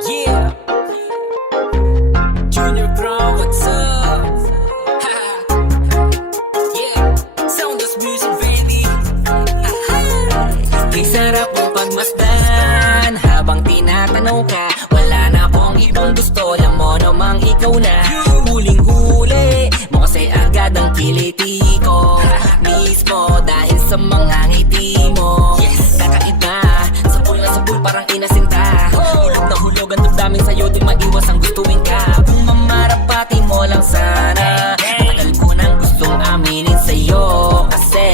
Yeah, Junior Crown, what's up? Yeah, Soundless Music, baby. Ang sarap mong pagmasdan habang tinatanong ka. Wala na akong ibang gusto, alam mo namang ikaw na. Huling-huli mo kasi agad ang kiliti ko mismo dahil sa mga ngiti mo. Kakaiba, sapul na sapul parang inasinta. Hulog na hulog ang damdamin sa'yo, di maiwas ang gustuin ka. Kung mamarapati mo lang sana, matagal ko nang gustong aminin sa'yo. Kasi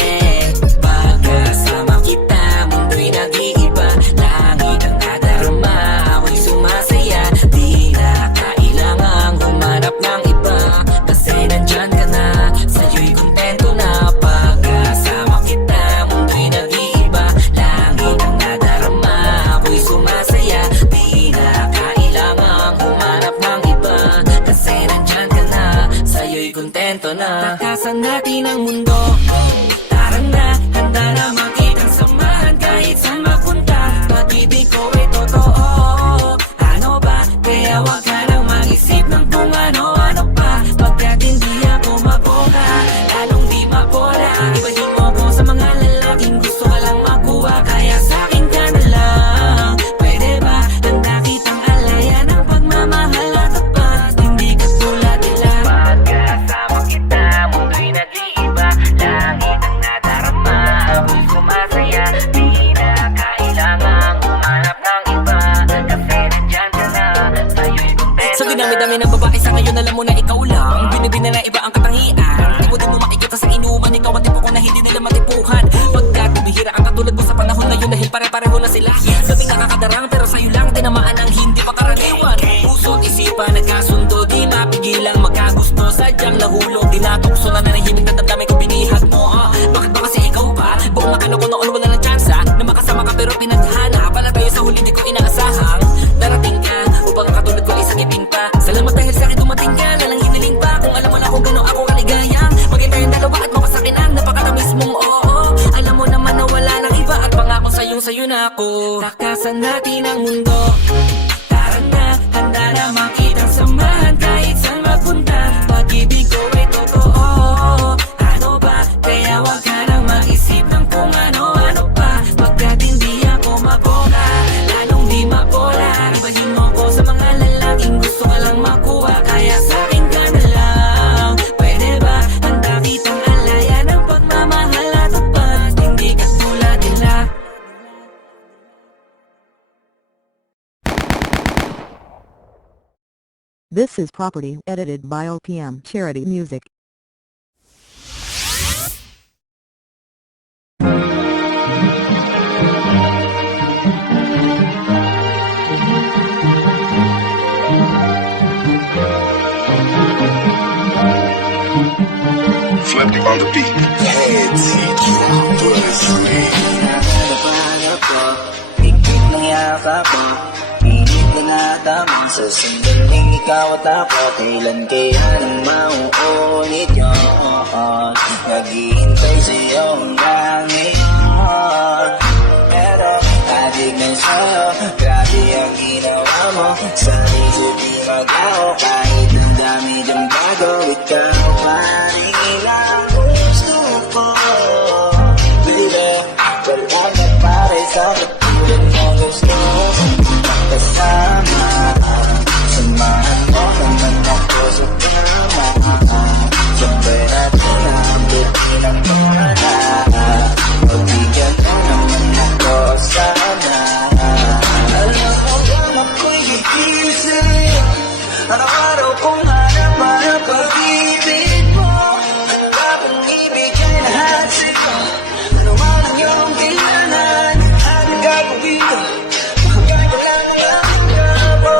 pagkasama kita, mundo'y nag-iiba. Langit ang nadarama, ako'y sumasaya. Di na kailangang humanap ng iba, kasi nandyan ka na, sa'yo'y kontento na. Pagkasama kita, mundo'y nag-iiba. Langit ang nadarama, ako'y sumasaya. Di na kailangang humanap ng iba, kasi nandyan ka na, sa'yo'y kontento na. Takasan natin ang mundo, tara na, handa na makitang samahan kahit saan mapunta. Pag-ibig ko ay totoo, ano ba? Kaya wag ka nang mag-isip ng kung ano-ano pa. Marami ng babae sa ngayon, alam mo na ikaw lang. Binibina na iba ang katangian. Tipo di mo makikita sa inuman, ikaw ang tipo ko na hindi nila matipuhan. Pagkat bihira ang katulad mo sa panahon na yun, dahil pare-pareho na sila. Dating nakakadarang pero sa'yo lang tinamaan ang hindi pa karaniwan. Puso't isipan nagkasundo, di mapigilang magkagusto. Sadyang nahulog, tinatukso na nanahimik na damdamin ko binihag mo. Bakit ba kasi ikaw pa? Buong makano ko noon wala ng tsansa na makasama ka pero pinadhana. Pala tayo sa huli di ko inaasahang darating ka upang katulad ko isagipin pa. Salamat dahil sa akin dumating ka, nalang hiniling pa. Kung alam mo na kung gano'n ako kaligayang maging tayong dalawa at mapasakin ang napakatamis mong oo. Alam mo naman na wala nang iba at pangako sa'yo na ako. Takasan natin ang mundo. Tara na, handa na makitang samahan kahit saan magpunta. Pag-ibig ko ay totoo. Ano ba? Kaya wag ka nang maisip ng kung ano-ano pa. Pagkat hindi ako makoka, lalong di mapola. Ibahin mo ko sa mga lalaking gusto ka lang makuha. Kaya sa'kin ka na lang. Pwede ba? Handa kitang alaya ng pagmamahal at tapat. Hindi ka tulad nila. This is Property edited by OPM Charity Music. Flipped on the beat. Napanap ko, higpit ng yakap ko. Pilit ka na tamang sa sandaling ikaw at ako. Kailan kaya nang mauulit yun? Naghihintay sa'yo hanggang ngayon. Pero adik na sa'yo, grabe ang ginawa mo. Sa isip di mag-ako, kahit ang dami dyan bago. Ikaw pa rin ang gusto ko. Baby, wala na pare sa katulad mo. Gusto mo kasama. Samahan mo naman ako sa kama. Siyempre natin ang buti ng mana. Pagbigyan mo naman ako sana. Alam mo bang ako'y gigising? Araw-araw kong hanap-hanap pag-ibig mo. At bakit ibigay lahat sa'yo? Ano man ang iyong kailangan, ang gagawin ko. Mahagay ko lang ang aking gabo.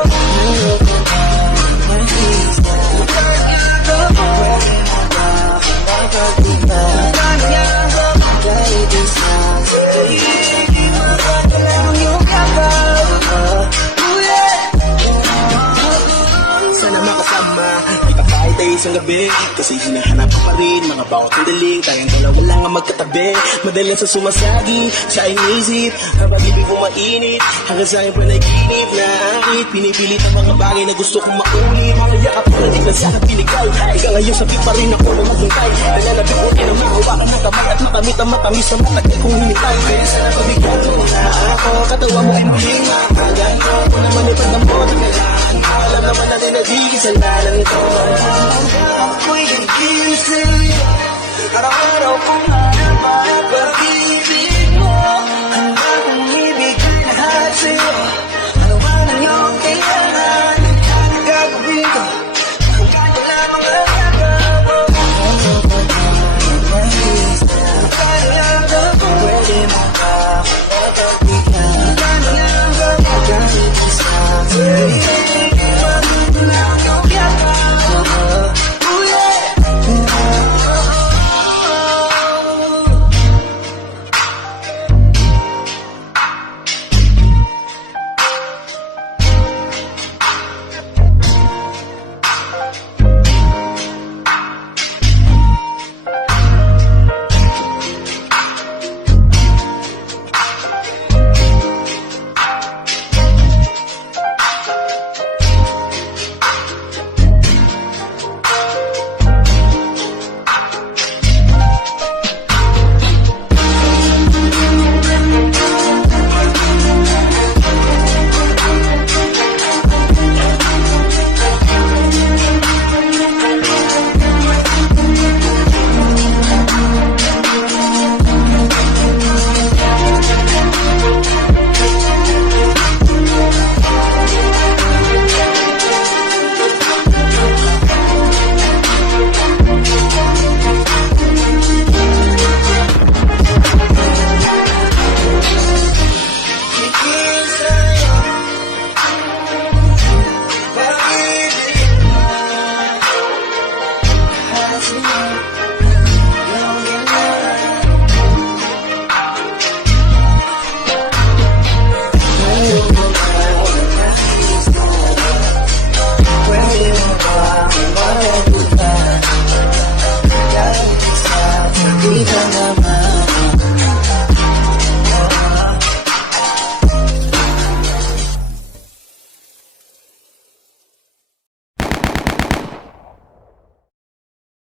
Sana makasama, kita kahit ay isang gabi. Kasi hinahanap ko pa rin mga bawat sandaling. Tayong dalawa lang ang magkatabi. Madalas sa sumasagi sa inisip, habang ibig mo mainit. Hanggang sa aking panaginip na akit. Pinipilit ang mga bagay na gusto kong maunit. Mga yakap ko na tignan sa aking pinigay. Ikaw ngayon sabi pa rin ako na maghintay. Nalalabing ko na mahawakan ng kamay at makamit ang matamis na matagal kong hinitay. Kaya sana pabigyan mo na ako. Katawa mo ay muling makagan ko. Kung naman ipagdamot ang kailangan mo. Alam naman natin na di kasalanan ko. Ako'y gigising. Araw-araw kong hanap-hanap pag-ibig mo. Handa kong ibigay lahat sa'yo. Ano man ang iyong kailangan, ang gagawin ko. Hanggang ko lamang ang gagawa. Pwede mo ba mapagbigan? Hanggang lang gagawin ko sa'yo.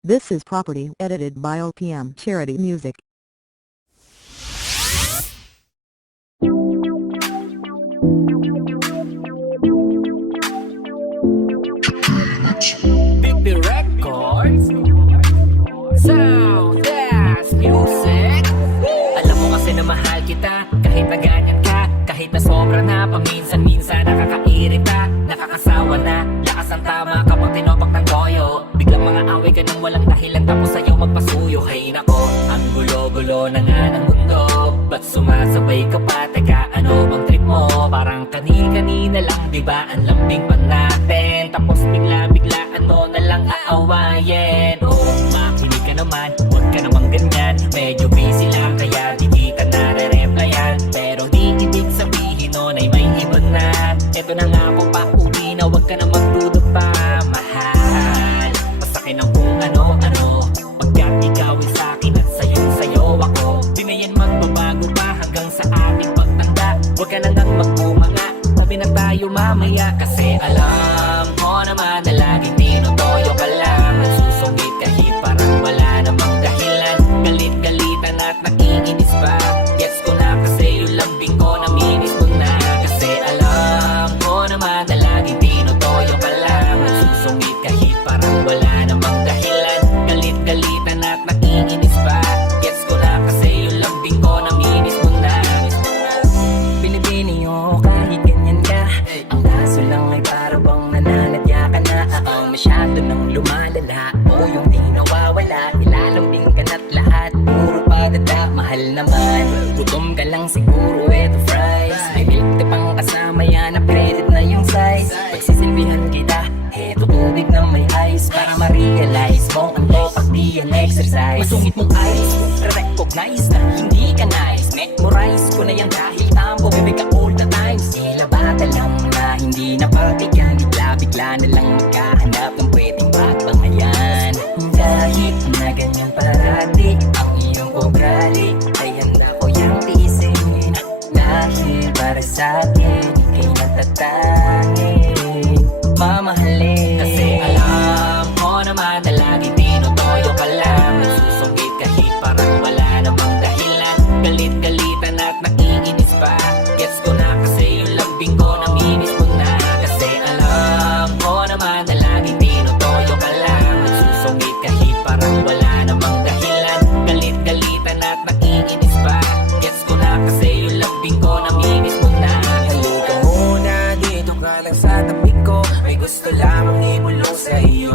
This is property edited by OPM Charity Music. Pipi Records Sound Dance Music. Alam mo kasi na mahal kita, kahit na ganyan ka, kahit na sobra na, paminsan-minsan nakakairita, nakakasawa na, lakas ang tama kapag tinopak ng toyo. Biglang mga away ka nang walang dahilan, tapos sa'yo magpasuyo. Hay nako, ang gulo-gulo na nga ng mundo, ba't sumasabay ka pa? Teka, ano bang trip mo? Parang kanina lang, diba ang lambing pa natin, tapos bigla-bigla ano na lang aawayin. Oh, makinig ka naman, huwag ka namang ganyan, medyo busy lang kaya di ka nare-replyan. Pero di ibig sabihin nun ay may iba na. Eto na nga ako pa uwi na, huwag ka na magdudog pa, mahal. Pasakin ang kung ano-ano, pagkat ikaw ay sa'kin at sa'yo ako. Di na yan magbabago pa hanggang sa ating pagtanda. Huwag ka na nang magpumanga, sabi na tayo mamaya. Kasi alam ko naman na laging tinutoyo ka lang, nagsusungit kahit parang wala namang dahilan. Galit-galitan at nakikinis pa, gets ko na kasi yung lambing ko naminis mo na. Kasi alam ko naman na laging tinutoyo ka lang, nagsusungit kahit parang wala namang dahilan. Galit-galitan at nakikinis pa, gets ko na kasi yung lambing ko naminis mo na. Binibini ko kahit ganyan ka, ang kaso lang ay para bang nananadya ka na. Masyado nang lumalala, o yung di nawawala, ilalambing ka na't lahat puro padada. Mahal naman, gutom ka lang siguro, eto fries, may milk tea pang kasama yan, upgraded na yung size. Pagsisilbihan kita, eto tubig na may ice, para ma-realize mo ang topak di yan exercise. Masungit mong eyes, recognize na hindi ka nice, memorize ko na yan dahil tambo, bebe ka all the time. Sila bata lang na hindi napatigyan, bigla-bigla na lang magkahanap ng pwedeng pagbangayan. Kahit na ganyan parati ang iyong ugali, ay handa ko yung tiisin, dahil para sa'kin ika'y natatangi, mamahalin. Kasi alam ko naman na laging tinutoyo ka lang, nagsusungit kahit parang wala namang dahilan. Galit-galitan at nakikinis pa, gets ko na kasi yung lambing ko naminis mo na. Kasi alam ko naman na laging tinutoyo ka lang, nagsusungit kahit parang wala namang dahilan. Galit-galitan at nakikinis pa, gets ko na kasi yung lambing ko naminis mo na. Halika muna, dito ka lang sa tabi ko, may gusto lamang ibulong sa iyo.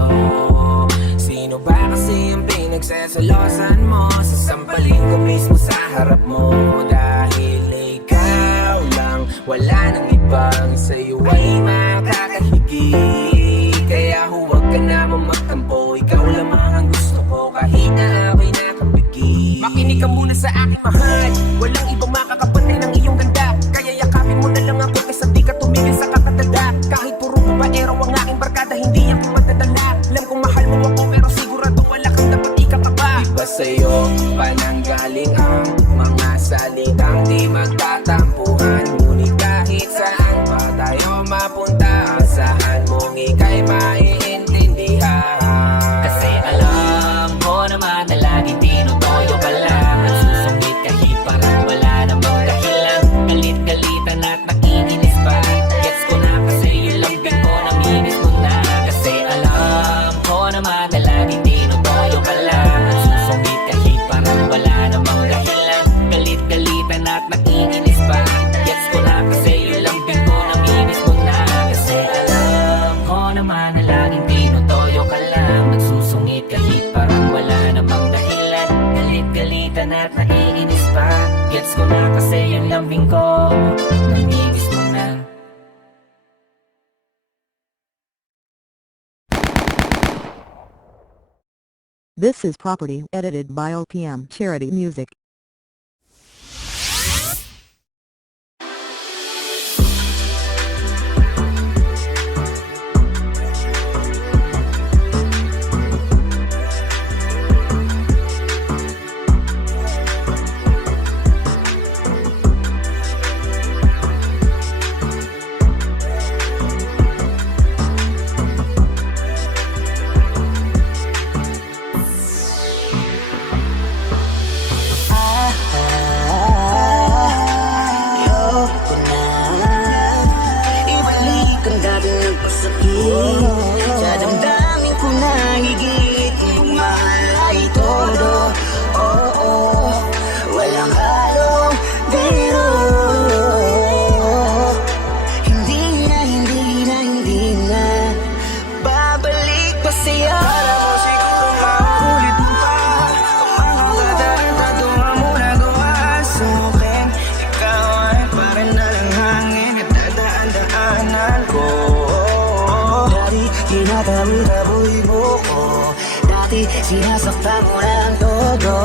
Sino ba kasi ang pinagsasalosan mo? Sasampalin ko mismo sa harap mo, dahil ikaw lang, wala nang ibang sa'yo ay makakahigit. Kaya huwag ka naman magtampo, ikaw lamang ang gusto ko kahit na ako'y nakapigil. Makinig ka muna sa akin mahal, walang ibang makakapantay ng iyong ganda. Kaya yakapin mo na lang ako kaysa di ka tumigil sa kakatanda. Kahit puro babaero ang aking barkada, hindi ako magdadala. Alam kong mahal mo ako pero sigurado wala kang dapat ikataba. Iba sa'yo pananggaling ang mga salitang di magtatampuhan, ngunit kahit saan pa tayo mapunta, asahan mong ika'y maiintindihan. Kasi alam ko naman na laging tinutoyo ka lang, nagsusungit kahit parang wala namang dahilan. Galit-galitan at nakikinis pa, gets ko na kasi yung lambing ko naminis mo na. Kasi alam ko naman na laging tinutoyo ka lang, nagsusungit kahit parang wala namang dahilan. Galit-galitan at nakikinis pa, gets ko na kasi yung lambing ko naminis mo na. Kasi alam ko naman na laging tinutoyo ka lang, nagsusungit kahit parang wala namang dahilan. Galit-galitan at naiinis pa, gets ko na kasi yung lambing ko naminis mo na. This is property edited by OPM Charity Music. Dinadaboy-daboy mo ko. Dati sinasaktan mo ng todo.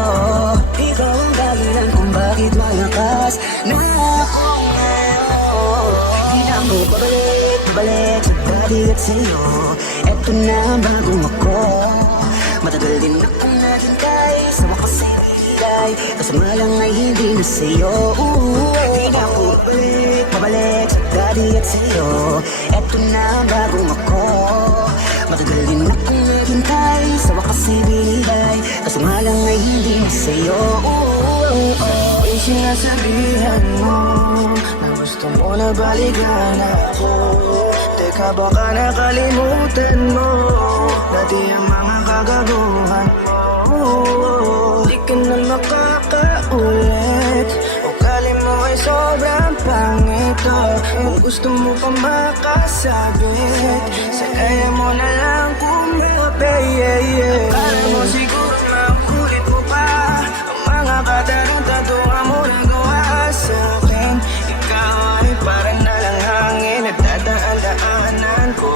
Ikaw ang dahilan kung bakit malakas na ako ngayon. Di na ako babalik sa dati at sa'yo. Eto na ang bagong ako. Matagal din akong naghintay, sa wakas ay bigay. Kasama lang ay hindi na sa'yo. Di na ako babalik sa dati at sa'yo. Eto na ang bagong ako. Matagal din akong naghintay, sa wakas ay binigay. Kasama lang ay hindi na sa'yo. Ay sinasabihan mo na gusto mo na balikan ako. Teka baka nakalimutan mo dati ang mga kagaguhan mo. Di ka na makakaulit, ugali mo ay sobrang pangito. Kung gusto mo pa makasabit, sa kaya mo na lang kumapay. Kala mo siguro makulit mo pa ang mga katarantado mo nagawa sa akin. Ikaw ay parang nalang hangin at dadaan-daanan ko.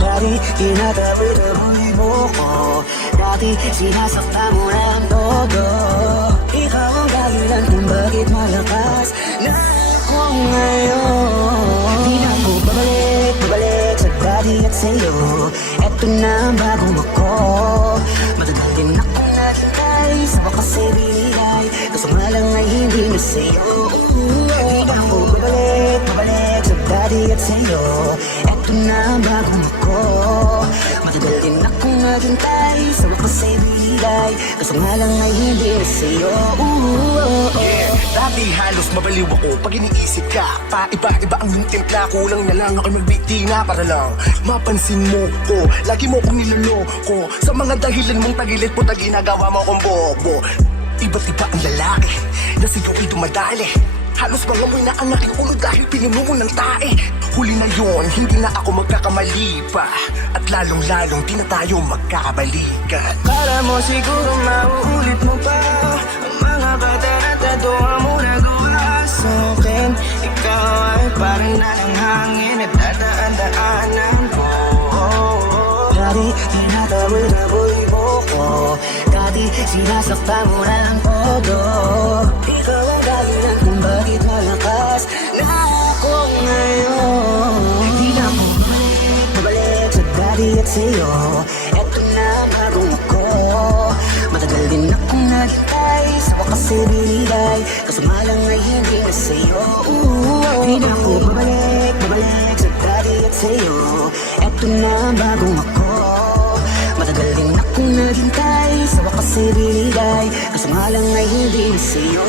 Dati dinadaboy-daboy mo ko. Dati sinasaktan mo ng todo. Ikaw ang dahilan kung bakit malakas na ako ngayon. Di na ako babalik sa dati at sa'yo. Eto na ang bagong ako. Matagal din akong naghintay, sa wakas ay binigay. Kasama lang ay hindi na sa'yo. Di na ako babalik sa dati at sa'yo. Eto na ang bagong ako. Matagal din akong naghintay, sa wakas ay binigay. Kasama lang ay hindi na sa'yo. Dati halos mabaliw ako pag iniisip ka. Iba-iba ang iyong timpla. Kulang na lang ako magbiti nga para lang mapansin mo ko. Lagi mo kong niloloko sa mga dahilan mong tagilit po na ginagawa mo akong bobo. Iba't iba ang lalaki na sa'yo'y dumadali. Halos mangamoy na ang aking ulo dahil pinuno mo ng tae. Huli na yon, hindi na ako magkakamali pa. At lalong-lalong di na tayo magkakabalikan. Para mo siguro mauulit mo pa ang mga katarantado mo nagawa sa akin. Ikaw ay parang nalang hangin at dadaan-daanan ko. Dati dinadaboy-daboy mo ko. Dati sinasaktan mo ng todo. Ikaw ang dahilan kung bakit malakas na ako ngayon. Di na ako babalik sa dati at sa'yo. Eto na ang bagong ako. Matagal din akong naghintay, sa wakas ay binigay. Kasama lang ay hindi na sa'yo. Di na ako babalik sa dati at sa'yo. Eto na ang bagong ako. Matagal din akong naghintay, sa wakas ay binigay. Kasama lang ay hindi na sa'yo.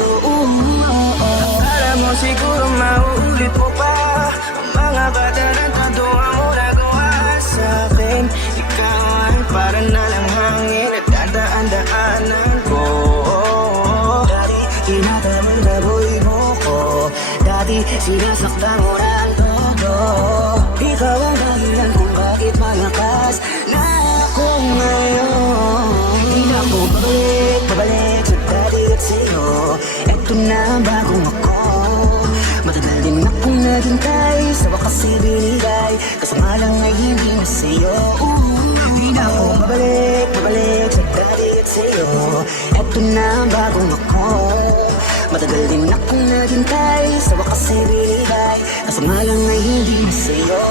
Akala mo siguro mauulit mo pa ang mga katarantado mo nagawa sa akin. Ikaw ay parang nalang hangin at dadaan-daanan ko. Dati dinadaboy-daboy mo ko. Dati sinasaktan mo ng todo. Ikaw ang dahilan kung bakit malakas na ako ngayon. Di na ako babalik sa dati at sa'yo. Eto na ang bagong ako. Matagal din akong naghintay, sa wakas ay binigay. Kasama lang ay hindi na sa'yo. Di na ako babalik sa dati at sa'yo. Eto na ang bagong ako. Matagal din akong naghintay, sa wakas ay binigay. Kasama lang ay hindi na sa'yo.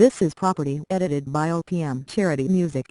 This is Property edited by OPM Charity Music.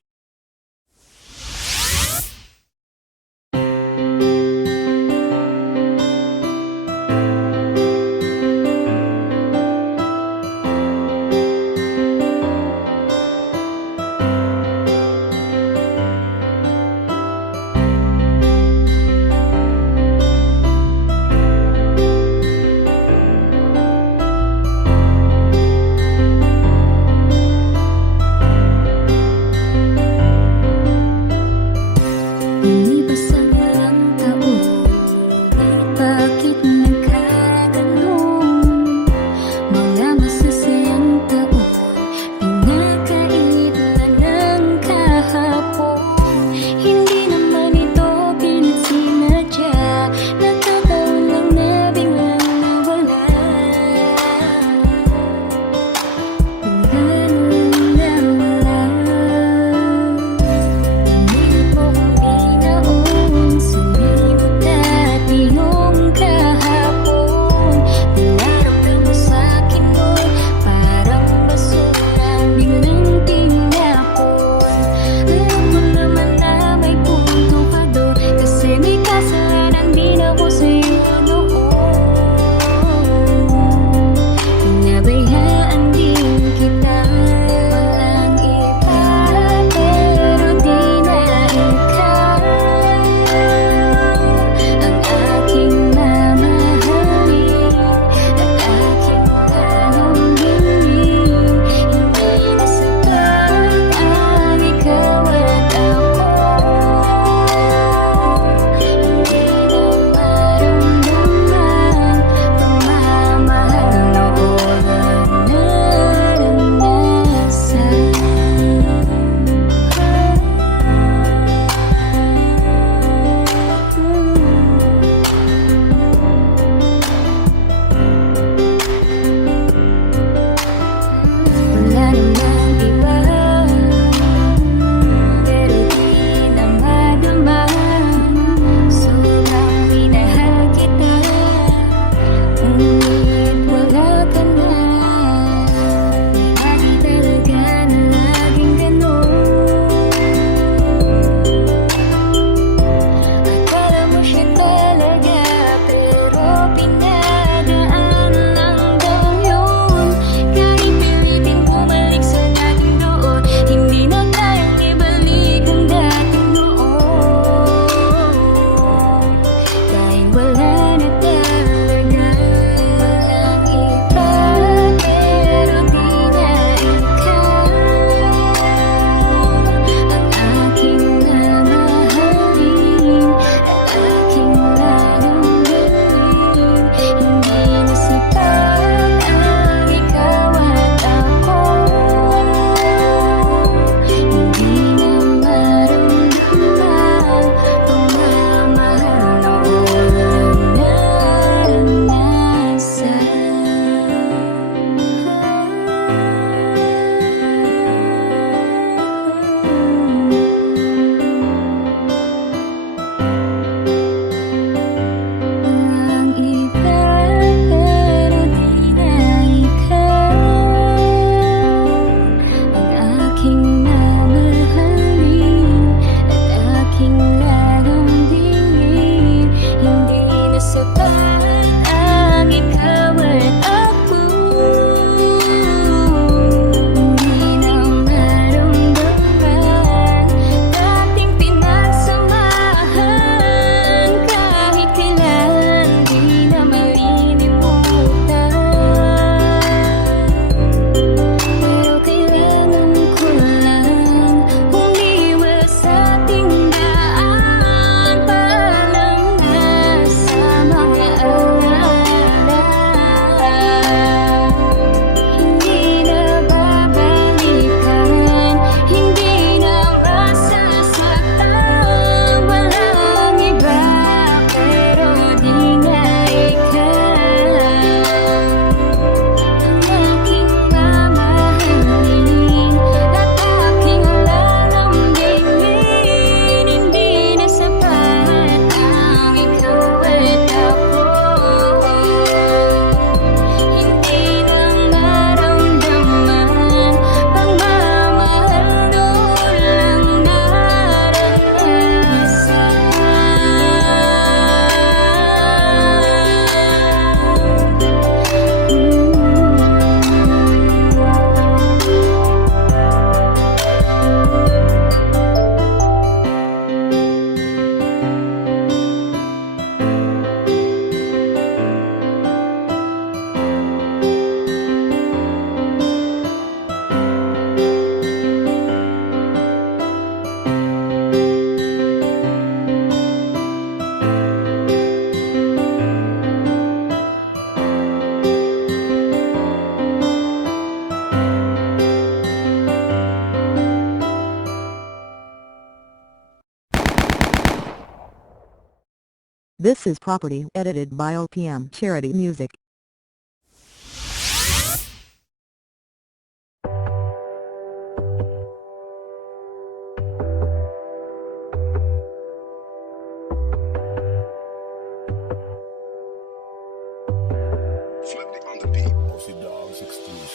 This is Property edited by OPM Charity Music.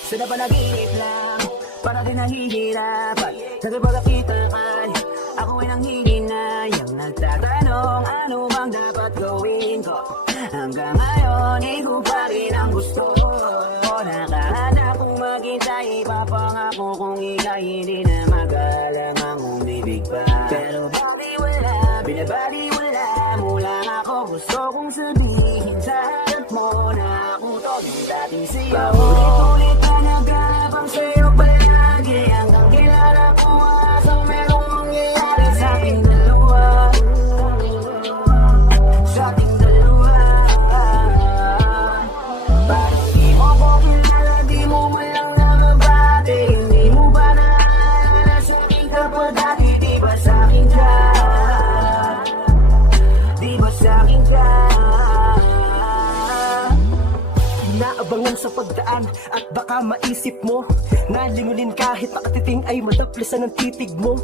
Sila ba nag-iip lang? Para din nahihirapan Sa pagkakita kay ako ay nanghihinayang nagtatanong ano bang dapat gawin ko hanggang ngayon ikaw pa rin ang gusto nakahanap kung maghintay ipapangako kung ika'y hindi na magalamang umibig pa pero bakit wala binabaliwala mo lang ako gusto kong sabihin sa harap mo na ako to yung dating siya ulit-ulit na nagabang sa'yo palagi hanggang kilala ko asang merong mangyayari sa ating dalawa sa ating dalawa parang di mo ko kilala di mo man lang namabate hindi mo ba naalala sa aking kapwa dati di ba sa akin ka di ba sa akin ka naabangan sa pagdaan at baka maisip mo nalingunin kahit nakatiting ay madaplisan ng titig mo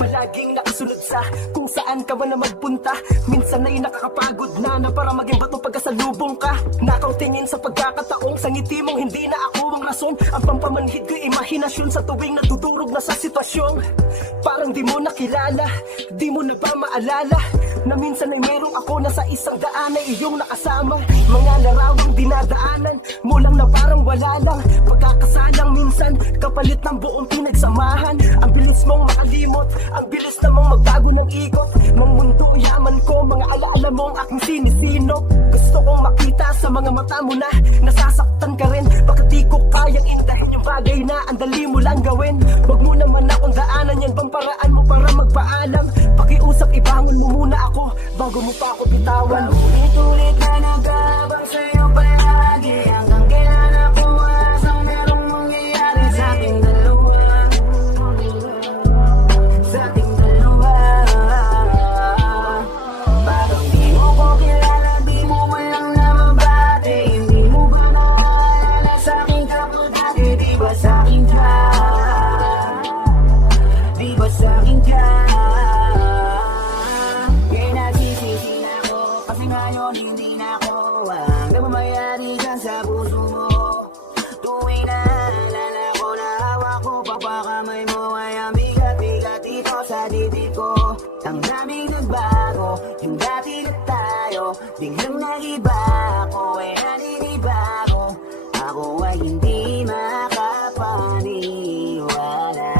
palaging nakasunod sa kung saan ka man na magpunta minsan ay nakakapagod na para maging bato pagkasalubong ka nakautingin sa pagkakataong sa ngiti mong hindi na ako ang rason ang pampamanhid ko'y imahinasyon sa tuwing natutulog na sa sitwasyon parang di mo nakilala di mo na ba maalala na minsan ay merong ako na sa isang daan ay iyong nakasama mga larawang dinadaanan mo lang na parang wala lang pagkakasalang minsan kapalit ng buong pinagsamahan ang bilis mong makalimot ang bilis namang magbago ng ikot mang mundo yaman ko mga alaala mong aking sinisino gusto kong makita sa mga mata mo na nasasaktan ka rin bakit di ko kayang intahin yung bagay na ang dali mo lang gawin wag mo naman akong daanan yan bang paraan mo para magpaalam pakiusap ibangon mo muna ako bago mo pa ako bitawan ulit-ulit na nagabang sa'yo palagi hanggang kailan ako asang merong mangyayari sa ating dalawa sa ating dalawa parang di mo ko kilala di mo man lang namabate hindi mo ba naalala sa aking kapwa dati di ba sa akin ka di ba sa akin ka kaya nagsisisi na ako kasi ngayon hindi na ako ang namamayari dyan sa puso mo tuwing naalala ko na hawak ko papakamay mo ay ang bigat-bigat dito sa dibdib ko ang daming nagbago yung dati na tayo biglang nagiba ako ay naninibago ako ay hindi makapaniwala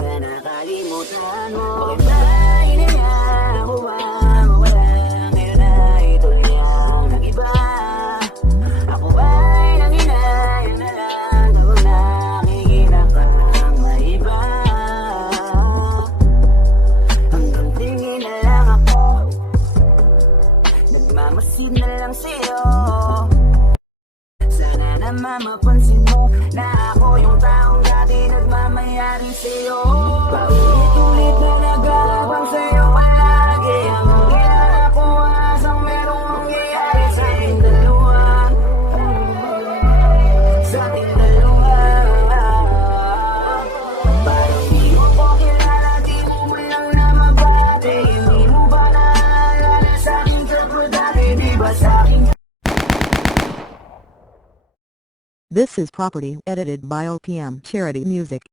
na nakalimutan mo bakit ba hinayaan ko ba mawala ngayon na ito'y niyang nag-iba ako ba'y nanginayang na lang kapag nakikita ka ng maiba hanggang tingin na lang ako nagmamasid na lang sa'yo sana naman mapansin mo na ako yung taong dati nagmamayari sa'yo paulit-ulit na nagabang sa'yo palagi hanggang kilala ko asang merong mangyayari sa ating dalawa sa ating dalawa parang di mo ko kilala di mo man lang namabate hindi mo ba naalala sa aking kapwa dati di ba sa aking This is Property edited by OPM Charity Music.